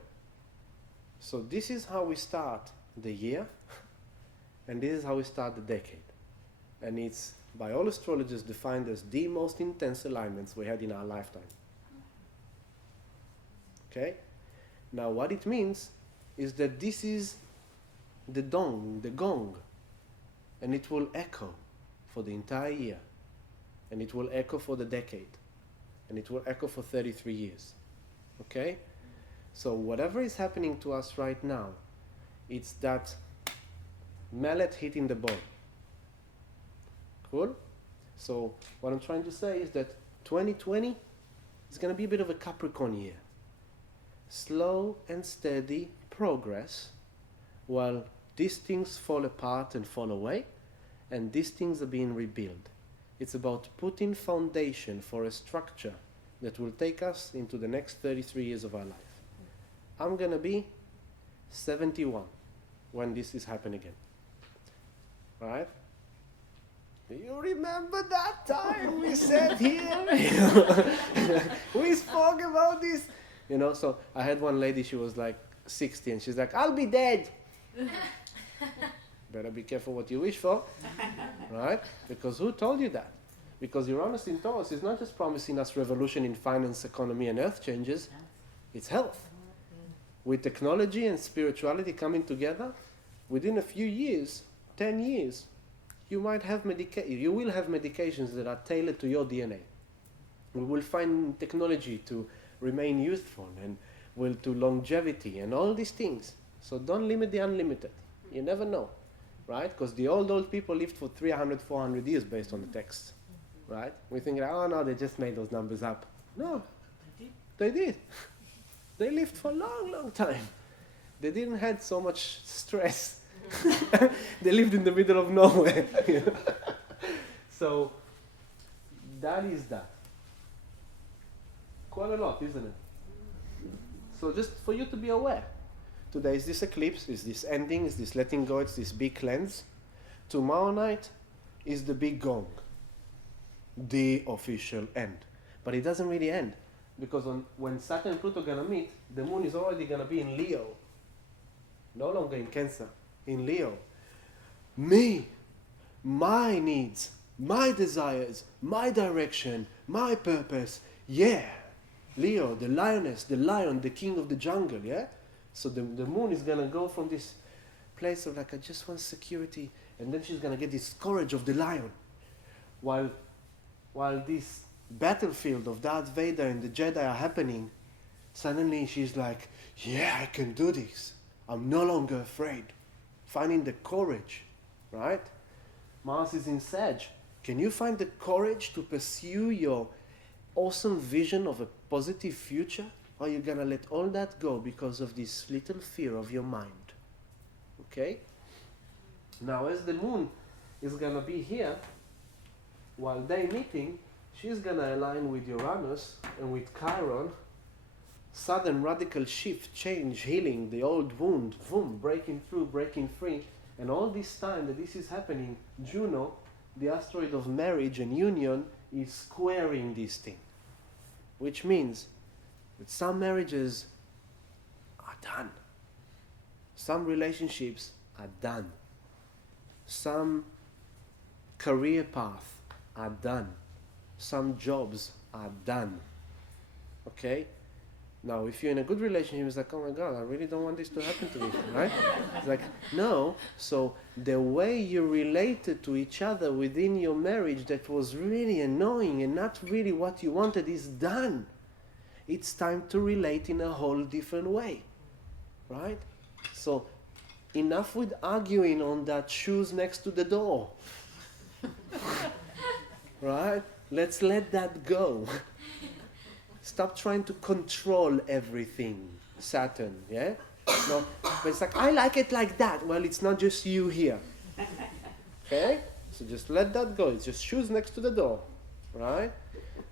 So this is how we start the year, and this is how we start the decade. And it's, by all astrologers, defined as the most intense alignments we had in our lifetime. Okay? Now what it means is that this is the gong, and it will echo for the entire year. And it will echo for the decade. And it will echo for 33 years. Okay? So whatever is happening to us right now, it's that mallet hitting the ball. Cool? So what I'm trying to say is that 2020 is going to be a bit of a Capricorn year. Slow and steady progress, while these things fall apart and fall away, and these things are being rebuilt. It's about putting foundation for a structure that will take us into the next 33 years of our life. I'm going to be 71 when this is happening again. Right? Do you remember that time we sat here? We spoke about this. You know, so I had one lady, she was like 60, and she's like, I'll be dead. Better be careful what you wish for. Right? Because who told you that? Because Uranus in Taurus is not just promising us revolution in finance, economy, and earth changes. It's health. With technology and spirituality coming together, within a few years, 10 years, you will have medications that are tailored to your DNA. We will find technology to remain youthful and will to longevity and all these things. So don't limit the unlimited. You never know, right? Because the old people lived for 300, 400 years based on the texts, right? We think, oh no, they just made those numbers up. No, they did. They lived for a long, long time. They didn't have so much stress. They lived in the middle of nowhere. So that is that. Quite a lot, isn't it? So just for you to be aware. Today is this eclipse, is this ending, is this letting go, it's this big cleanse. Tomorrow night is the big gong. The official end. But it doesn't really end. Because when Saturn and Pluto are going to meet, the moon is already going to be in Leo. No longer in Cancer. In Leo. Me, my needs, my desires, my direction, my purpose. Yeah. Leo, the lioness, the lion, the king of the jungle, yeah? So the moon is going to go from this place of like, I just want security, and then she's going to get this courage of the lion. While this battlefield of Darth Vader and the Jedi are happening, suddenly she's like, yeah, I can do this. I'm no longer afraid. Finding the courage, right? Mars is in Sag. Can you find the courage to pursue your awesome vision of a positive future? Or are you going to let all that go because of this little fear of your mind? Okay? Now, as the moon is going to be here, while they're meeting, she's going to align with Uranus and with Chiron. Sudden radical shift, change, healing, the old wound, boom, breaking through, breaking free. And all this time that this is happening, Juno, the asteroid of marriage and union, is squaring this thing. Which means that some marriages are done. Some relationships are done. Some career paths are done. Some jobs are done. Okay? Now, if you're in a good relationship, it's like, oh my God, I really don't want this to happen to me, right? It's like, no. So the way you related to each other within your marriage that was really annoying and not really what you wanted is done. It's time to relate in a whole different way, right? So enough with arguing on that shoes next to the door, right? Let's let that go. Stop trying to control everything, Saturn, yeah? No, but it's like, I like it like that. Well, it's not just you here. Okay? So just let that go. It's just shoes next to the door, right?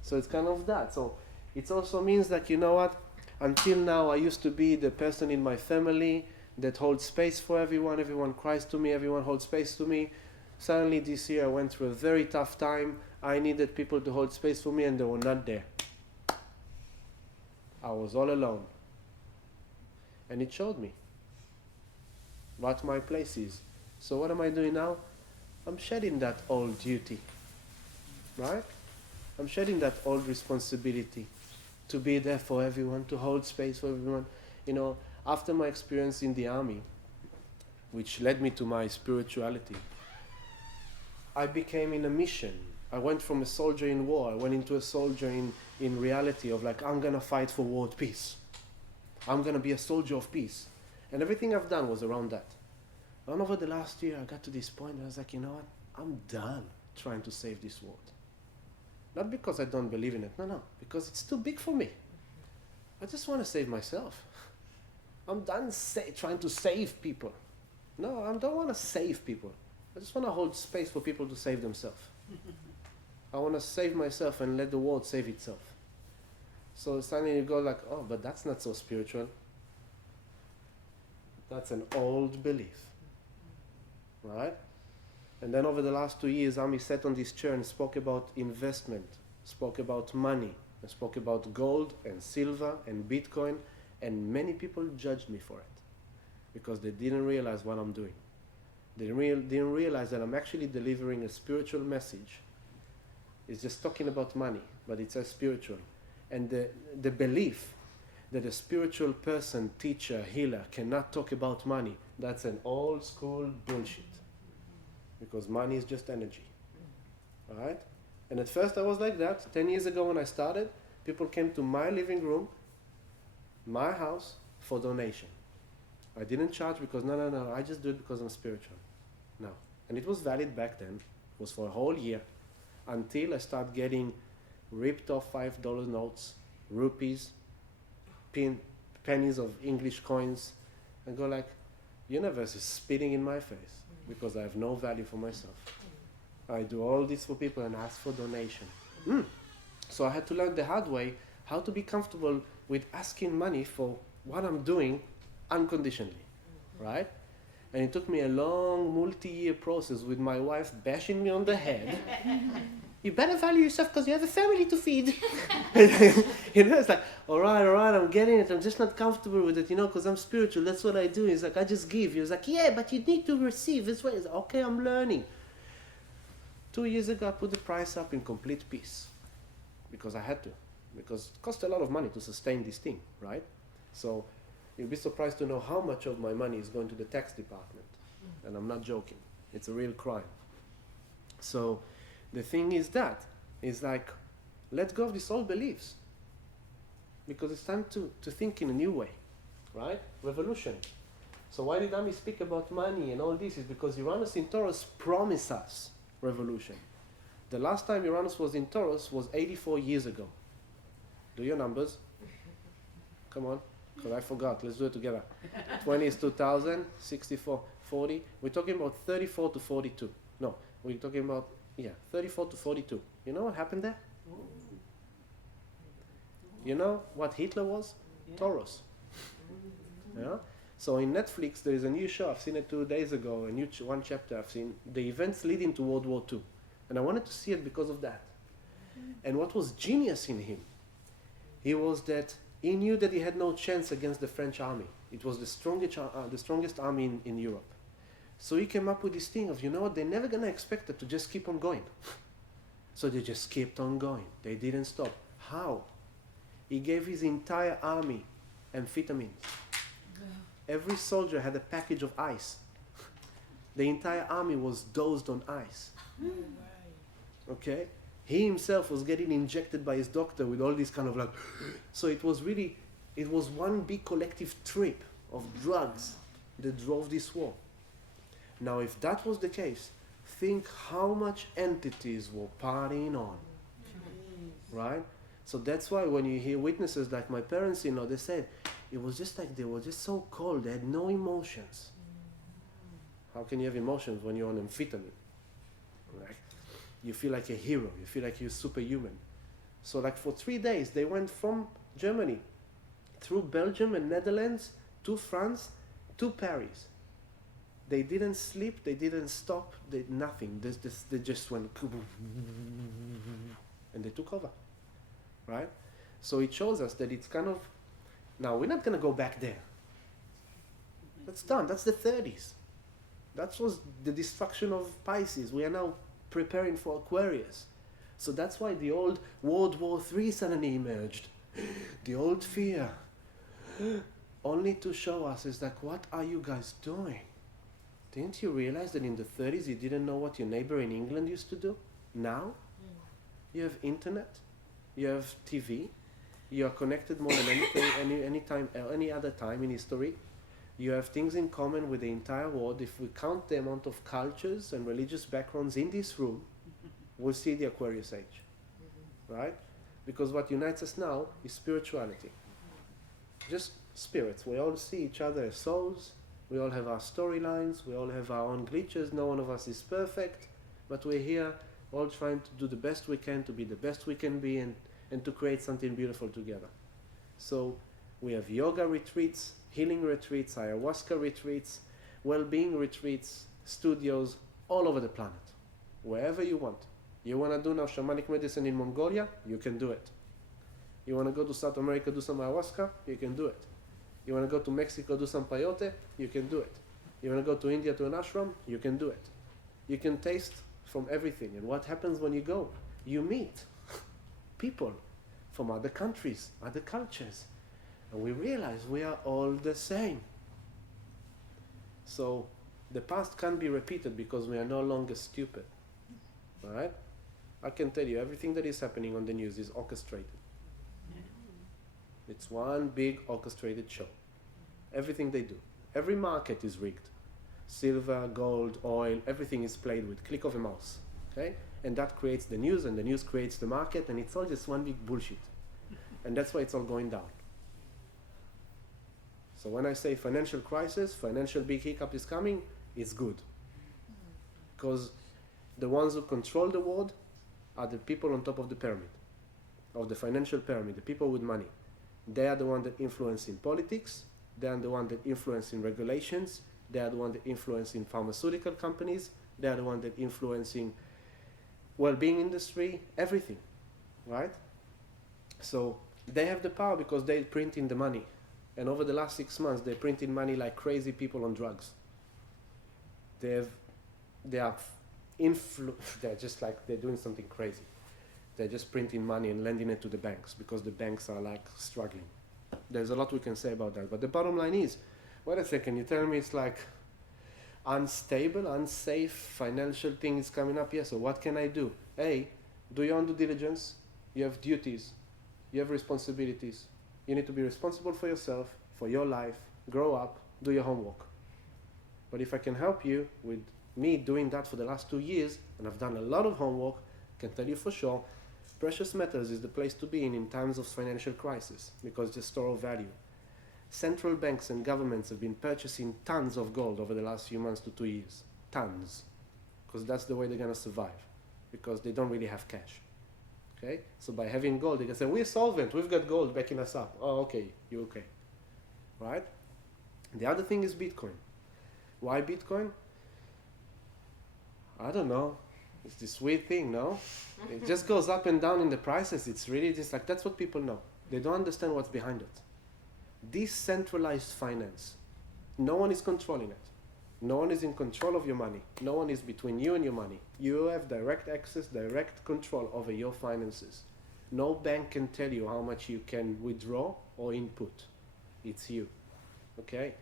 So it's kind of that. So it also means that, you know what? Until now, I used to be the person in my family that holds space for everyone. Everyone cries to me. Everyone holds space to me. Suddenly this year, I went through a very tough time. I needed people to hold space for me, and they were not there. I was all alone. And it showed me what my place is. So what am I doing now? I'm shedding that old duty, right? I'm shedding that old responsibility to be there for everyone, to hold space for everyone. You know, after my experience in the army, which led me to my spirituality, I became in a mission. I went from a soldier in war, I went into a soldier in reality of like, I'm going to fight for world peace. I'm going to be a soldier of peace. And everything I've done was around that. And over the last year, I got to this point and I was like, you know what? I'm done trying to save this world. Not because I don't believe in it. No, because it's too big for me. I just want to save myself. I'm done trying to save people. No, I don't want to save people. I just want to hold space for people to save themselves. I want to save myself and let the world save itself. So suddenly you go like, oh, but that's not so spiritual. That's an old belief, right? And then over the last 2 years, Ami sat on this chair and spoke about investment, spoke about money, and spoke about gold and silver and Bitcoin, and many people judged me for it because they didn't realize what I'm doing. They didn't realize that I'm actually delivering a spiritual message. It's just talking about money, but it's a spiritual. And the belief that a spiritual person, teacher, healer cannot talk about money, that's an old school bullshit. Because money is just energy. Alright? And at first I was like that. 10 years ago when I started, people came to my living room, my house, for donation. I didn't charge because no, I just do it because I'm spiritual. No. And it was valid back then. It was for a whole year. Until I start getting ripped off $5 notes, rupees, pennies of English coins, and go like, universe is spitting in my face because I have no value for myself. I do all this for people and ask for donation. So I had to learn the hard way how to be comfortable with asking money for what I'm doing unconditionally, right? And it took me a long, multi-year process with my wife bashing me on the head. You better value yourself because you have a family to feed. You know, it's like, all right, I'm getting it. I'm just not comfortable with it, you know, because I'm spiritual. That's what I do. It's like, I just give. He was like, yeah, but you need to receive this way. It's like, okay, I'm learning. 2 years ago, I put the price up in complete peace because I had to. Because it cost a lot of money to sustain this thing, right? So you'll be surprised to know how much of my money is going to the tax department. And I'm not joking. It's a real crime. So the thing is that, is like, let go of these old beliefs. Because it's time to think in a new way, right? Revolution. So why did Ami speak about money and all this? Is because Uranus in Taurus promise us revolution. The last time Uranus was in Taurus was 84 years ago. Do your numbers. Come on, because I forgot. Let's do it together. 20 is 2000, 64, 40. We're talking about 34 to 42. No, we're talking about, 34 to 42. You know what happened there? You know what Hitler was? Taurus. Yeah? So in Netflix, there is a new show. I've seen it 2 days ago, one chapter I've seen, the events leading to World War II. And I wanted to see it because of that. And what was genius in him, he knew that he had no chance against the French army. It was the strongest army in Europe. So he came up with this thing of, you know what, they're never going to expect it to just keep on going. So they just kept on going. They didn't stop. How? He gave his entire army amphetamines. Every soldier had a package of ice. The entire army was dosed on ice. Okay? He himself was getting injected by his doctor with all these kind of like... So it was one big collective trip of drugs that drove this war. Now if that was the case, think how much entities were partying on. Right? So that's why when you hear witnesses like my parents, they said, it was just like they were just so cold, they had no emotions. How can you have emotions when you're on amphetamine? Right? You feel like a hero, you feel like you're superhuman. So like for 3 days, they went from Germany, through Belgium and Netherlands, to France, to Paris. They didn't sleep, they didn't stop, nothing. They just went, and they took over. Right? So it shows us that it's kind of, now we're not going to go back there. That's done, that's the 30s. That was the destruction of Pisces. We are now preparing for Aquarius. So that's why the old World War III suddenly emerged. The old fear. Only to show us is like, what are you guys doing? Didn't you realize that in the 30s you didn't know what your neighbor in England used to do? Now, you have internet, you have TV, you are connected more than anything, any other time in history. You have things in common with the entire world. If we count the amount of cultures and religious backgrounds in this room, we'll see the Aquarius age, right? Because what unites us now is spirituality. Just spirits. We all see each other as souls. We all have our storylines. We all have our own glitches. No one of us is perfect, but we're here all trying to do the best we can, to be the best we can be, and to create something beautiful together. So we have yoga retreats, healing retreats, ayahuasca retreats, well-being retreats, studios all over the planet, wherever you want. You want to do now shamanic medicine in Mongolia? You can do it. You want to go to South America, do some ayahuasca? You can do it. You want to go to Mexico, do some peyote? You can do it. You want to go to India to an ashram? You can do it. You can taste from everything. And what happens when you go? You meet people from other countries, other cultures. And we realize we are all the same. So the past can't be repeated because we are no longer stupid. Alright? I can tell you, everything that is happening on the news is orchestrated. It's one big orchestrated show. Everything they do. Every market is rigged. Silver, gold, oil, everything is played with click of a mouse. Okay? And that creates the news, and the news creates the market, and it's all just one big bullshit. And that's why it's all going down. So when I say financial crisis, financial big hiccup is coming, it's good. Because the ones who control the world are the people on top of the pyramid, of the financial pyramid, the people with money. They are the ones that influence in politics, they are the ones that influence in regulations, they are the ones that influence in pharmaceutical companies, they are the ones that influence in well-being industry, everything, right? So they have the power because they print in the money. And over the last 6 months, they printed money like crazy people on drugs. They're just like, they're doing something crazy. They're just printing money and lending it to the banks because the banks are like struggling. There's a lot we can say about that. But the bottom line is, wait a second, you tell me it's like unstable, unsafe financial things coming up here. So what can I do? A, do your own due diligence. You have duties. You have responsibilities. You need to be responsible for yourself, for your life. Grow up. Do your homework. But if I can help you with me doing that for the last 2 years, and I've done a lot of homework, can tell you for sure, precious metals is the place to be in times of financial crisis because it's a store of value. Central banks and governments have been purchasing tons of gold over the last few months to 2 years. Tons. Because that's the way they're going to survive. Because they don't really have cash. Okay? So by having gold, they can say, we're solvent, we've got gold backing us up. Oh, okay, you're okay. Right? The other thing is Bitcoin. Why Bitcoin? I don't know. It's this weird thing, no? It just goes up and down in the prices. It's really just like, that's what people know. They don't understand what's behind it. Decentralized finance. No one is controlling it. No one is in control of your money. No one is between you and your money. You have direct access, direct control over your finances. No bank can tell you how much you can withdraw or input. It's you. Okay?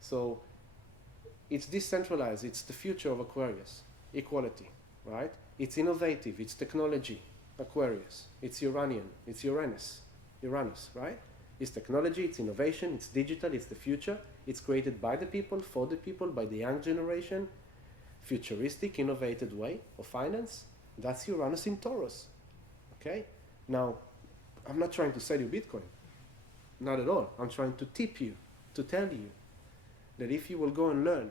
So it's decentralized. It's the future of Aquarius. Equality, right? It's innovative. It's technology. Aquarius. It's Uranian. It's Uranus, right? It's technology, it's innovation, it's digital, it's the future. It's created by the people, for the people, by the young generation. Futuristic, innovative way of finance. That's Uranus in Taurus. Okay? Now, I'm not trying to sell you Bitcoin. Not at all. I'm trying to tip you, to tell you that if you will go and learn,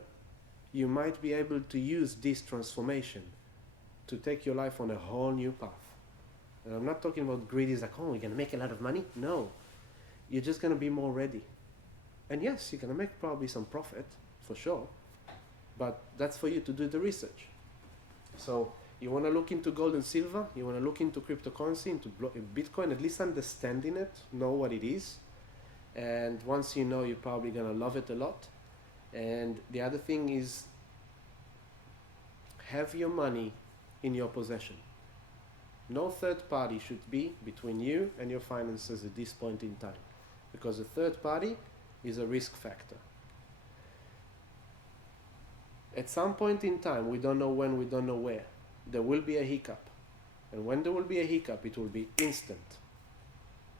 you might be able to use this transformation to take your life on a whole new path. And I'm not talking about greed is like, oh, we're going to make a lot of money. No. You're just going to be more ready. And yes, you're going to make probably some profit, for sure. But that's for you to do the research. So you want to look into gold and silver, you want to look into cryptocurrency, into Bitcoin, at least understanding it, know what it is. And once you know, you're probably going to love it a lot. And the other thing is, have your money in your possession. No third party should be between you and your finances at this point in time. Because a third party is a risk factor. At some point in time, we don't know when, we don't know where, there will be a hiccup. And when there will be a hiccup, it will be instant.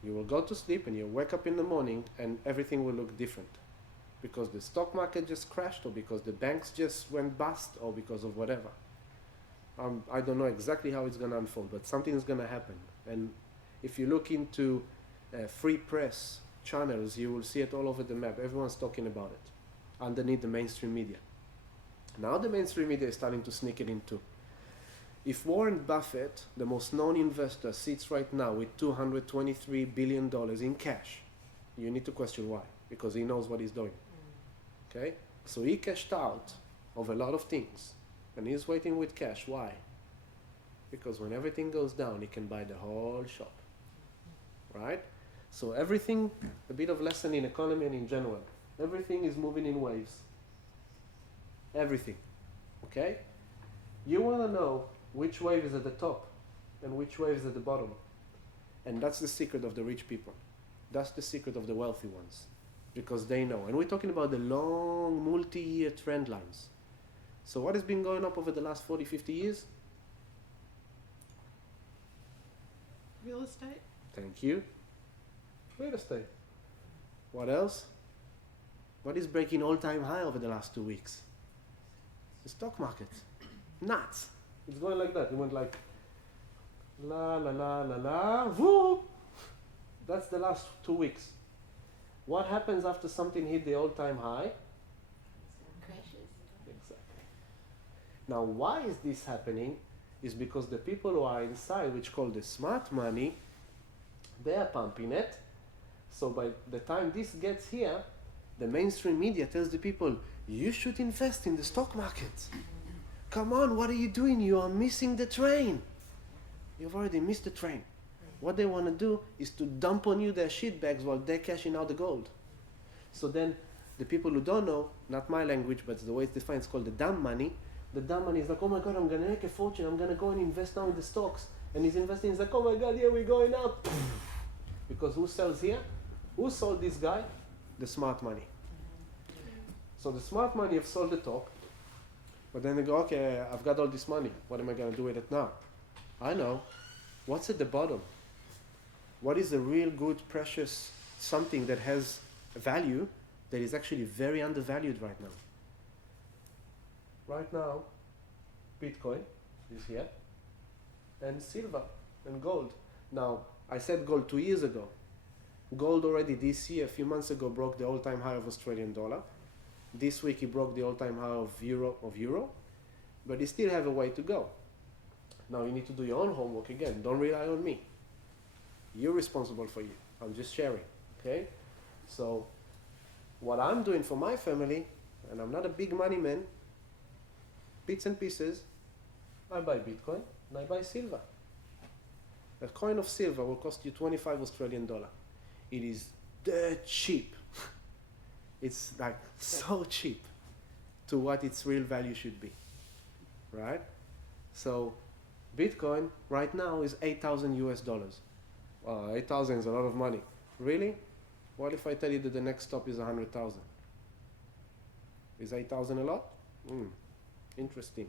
You will go to sleep and you'll wake up in the morning and everything will look different. Because the stock market just crashed, or because the banks just went bust, or because of whatever. I don't know exactly how it's going to unfold, but something is going to happen. And if you look into free press channels, you will see it all over the map. Everyone's talking about it underneath the mainstream media. Now the mainstream media is starting to sneak it in too. If Warren Buffett, the most known investor, sits right now with $223 billion in cash, you need to question why, because he knows what he's doing. Okay? So he cashed out of a lot of things, and he's waiting with cash. Why? Because when everything goes down, he can buy the whole shop. Right? So everything, a bit of lesson in economy and in general, everything is moving in waves. Everything. Okay? You want to know which wave is at the top and which wave is at the bottom. And that's the secret of the rich people. That's the secret of the wealthy ones. Because they know. And we're talking about the long, multi-year trend lines. So what has been going up over the last 40, 50 years? Real estate? Thank you. Real estate. What else? What is breaking all-time high over the last 2 weeks? The stock market. Nuts. It's going like that. It went like la la la la la, woo! That's the last 2 weeks. What happens after something hit the all-time high? Crashes. Exactly. Now, why is this happening? Is because the people who are inside, which call the smart money, they are pumping it. So by the time this gets here, the mainstream media tells the people, you should invest in the stock market. Come on, what are you doing? You are missing the train. You've already missed the train. What they want to do is to dump on you their shit bags while they're cashing out the gold. So then the people who don't know, not my language, but the way it's defined, it's called the dumb money. The dumb money is like, oh my God, I'm going to make a fortune. I'm going to go and invest now in the stocks. And he's investing, he's like, oh my God, here we're going up. Because who sells here? Who sold this guy? The smart money. So the smart money have sold the top. But then they go, okay, I've got all this money. What am I going to do with it now? I know. What's at the bottom? What is a real good, precious something that has value that is actually very undervalued right now? Right now, Bitcoin is here. and silver and gold. Now, I said gold 2 years ago. Gold already this year, a few months ago, broke the all-time high of Australian dollar. This week, he broke the all-time high of euro, but you still have a way to go. Now, you need to do your own homework again. Don't rely on me. You're responsible for you. I'm just sharing, okay? So, what I'm doing for my family, and I'm not a big money man, bits and pieces, I buy Bitcoin and I buy silver. A coin of silver will cost you 25 Australian dollar. It is dirt cheap. It's like so cheap to what its real value should be, right? So Bitcoin right now is 8,000 US dollars. 8,000 is a lot of money. Really? What if I tell you that the next stop is 100,000? Is 8,000 a lot? Interesting.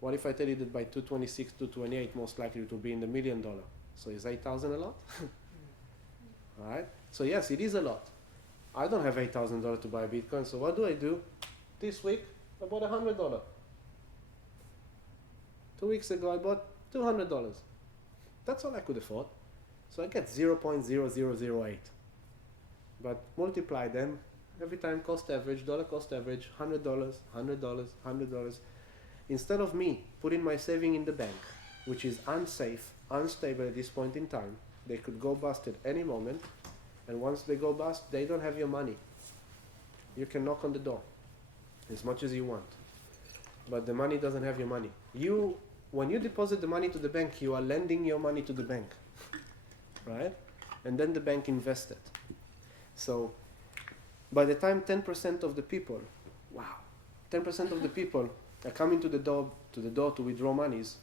What if I tell you that by 226, 228, most likely it will be in the $1 million? So is 8,000 a lot? Alright? So yes, it is a lot. I don't have $8,000 to buy Bitcoin, so what do? This week, I bought $100. 2 weeks ago, I bought $200. That's all I could afford. So I get 0.0008. But multiply them, every time cost average, dollar cost average, $100, $100, $100. Instead of me putting my saving in the bank, which is unsafe, unstable at this point in time, they could go bust at any moment, and once they go bust, they don't have your money. You can knock on the door as much as you want, but the money doesn't have your money. When you deposit the money to the bank, you are lending your money to the bank, right? And then the bank invests it. So by the time 10% of the people, 10% of the people are coming to the door to withdraw monies,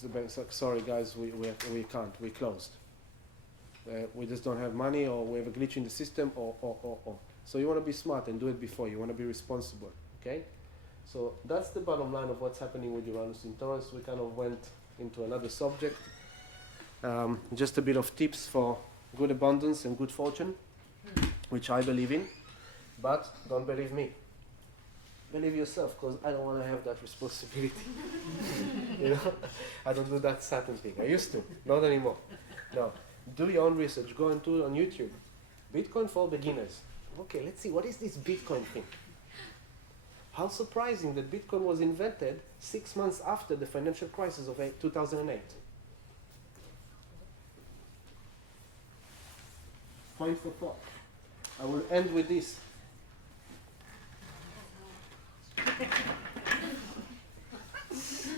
the bank's like, sorry guys, we can't, we closed. We just don't have money, or we have a glitch in the system, or. So you want to be smart and do it before. You want to be responsible, okay? So that's the bottom line of what's happening with Uranus in Taurus. We kind of went into another subject. Just a bit of tips for good abundance and good fortune, which I believe in, but don't believe me. Believe yourself, because I don't want to have that responsibility. You know, I don't do that Saturn thing. I used to, not anymore. No, do your own research. Go and do it on YouTube. Bitcoin for beginners. Okay, let's see, what is this Bitcoin thing? How surprising that Bitcoin was invented 6 months after the financial crisis of 2008. Point for thought. I will end with this.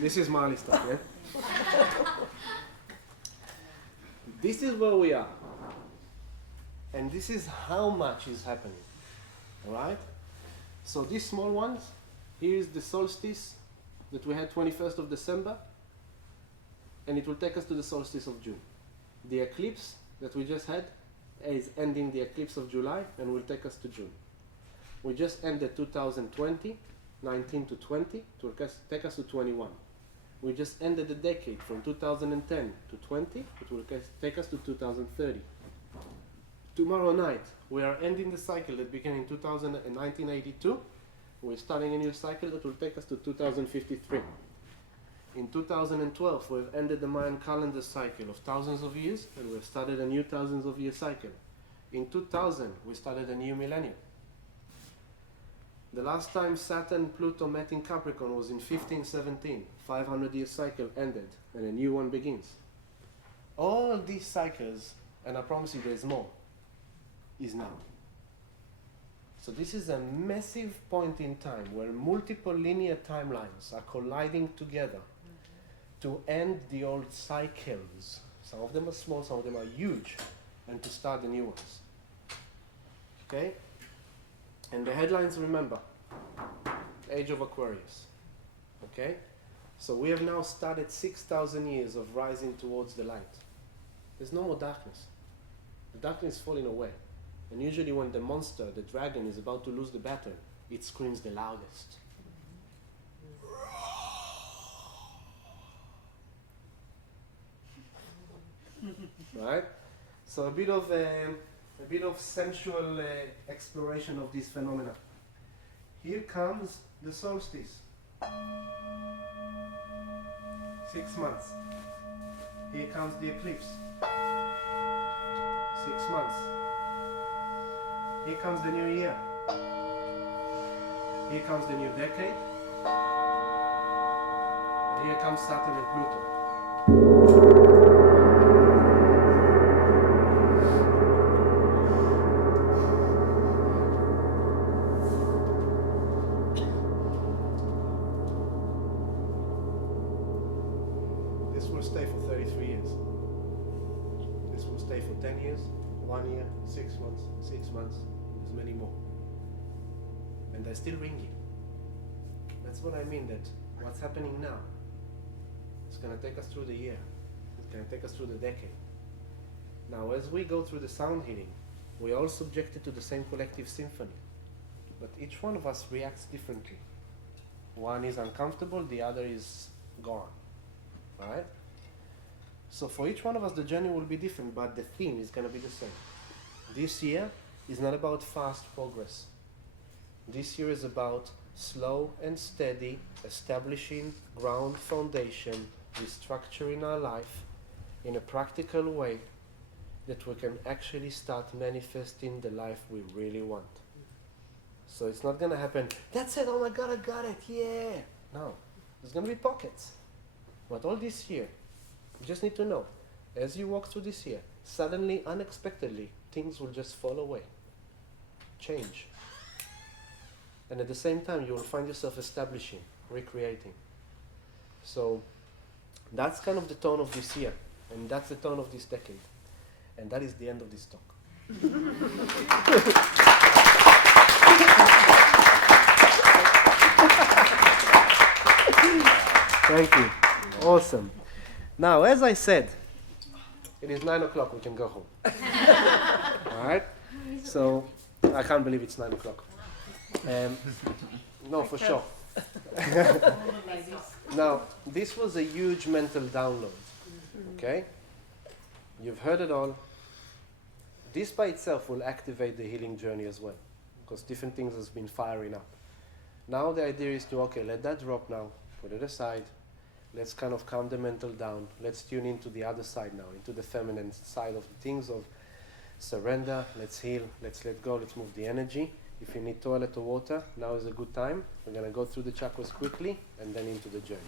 This is Mali stuff, yeah? This is where we are. And this is how much is happening. Alright? So these small ones, here is the solstice that we had 21st of December, and it will take us to the solstice of June. The eclipse that we just had is ending the eclipse of July and will take us to June. We just ended 2020, 19 to 20, to take us to 21. We just ended the decade from 2010 to 20, it will take us to 2030. Tomorrow night, we are ending the cycle that began in 1982. We're starting a new cycle that will take us to 2053. In 2012, we've ended the Mayan calendar cycle of thousands of years, and we've started a new thousands of year cycle. In 2000, we started a new millennium. The last time Saturn Pluto met in Capricorn was in 1517. 500-year cycle ended, and a new one begins. All these cycles, and I promise you there's more, is now. So this is a massive point in time where multiple linear timelines are colliding together to end the old cycles. Some of them are small, some of them are huge, and to start the new ones. Okay? And the headlines, remember, Age of Aquarius. Okay? So we have now started 6,000 years of rising towards the light. There's no more darkness. The darkness is falling away. And usually when the monster, the dragon, is about to lose the battle, it screams the loudest. Right? So a bit of sensual exploration of this phenomena. Here comes the solstice. 6 months. Here comes the eclipse. 6 months. Here comes the new year. Here comes the new decade. And here comes Saturn and Pluto. This will stay for 33 years. This will stay for 10 years, 1 year, 6 months, 6 months, there's many more. And they're still ringing. That's what I mean, that what's happening now, it's going to take us through the year. It's going to take us through the decade. Now, as we go through the sound healing, we're all subjected to the same collective symphony. But each one of us reacts differently. One is uncomfortable, the other is gone. Right? So for each one of us, the journey will be different, but the theme is going to be the same. This year is not about fast progress. This year is about slow and steady, establishing ground foundation, restructuring our life in a practical way that we can actually start manifesting the life we really want. So it's not going to happen, that's it, oh my God, I got it, yeah. No, there's going to be pockets. But all this year, you just need to know, as you walk through this year, suddenly, unexpectedly, things will just fall away, change. And at the same time, you will find yourself establishing, recreating. So that's kind of the tone of this year, and that's the tone of this decade. And that is the end of this talk. Thank you. Awesome. Now, as I said, it is 9 o'clock, we can go home. Alright? So, I can't believe it's 9 o'clock. No, for sure. Now, this was a huge mental download. Okay? You've heard it all. This by itself will activate the healing journey as well, because different things has been firing up. Now the idea is to, okay, let that drop now, put it aside. Let's kind of calm the mental down. Let's tune into the other side now, into the feminine side of the things of surrender. Let's heal. Let's let go. Let's move the energy. If you need toilet or water, now is a good time. We're going to go through the chakras quickly and then into the journey.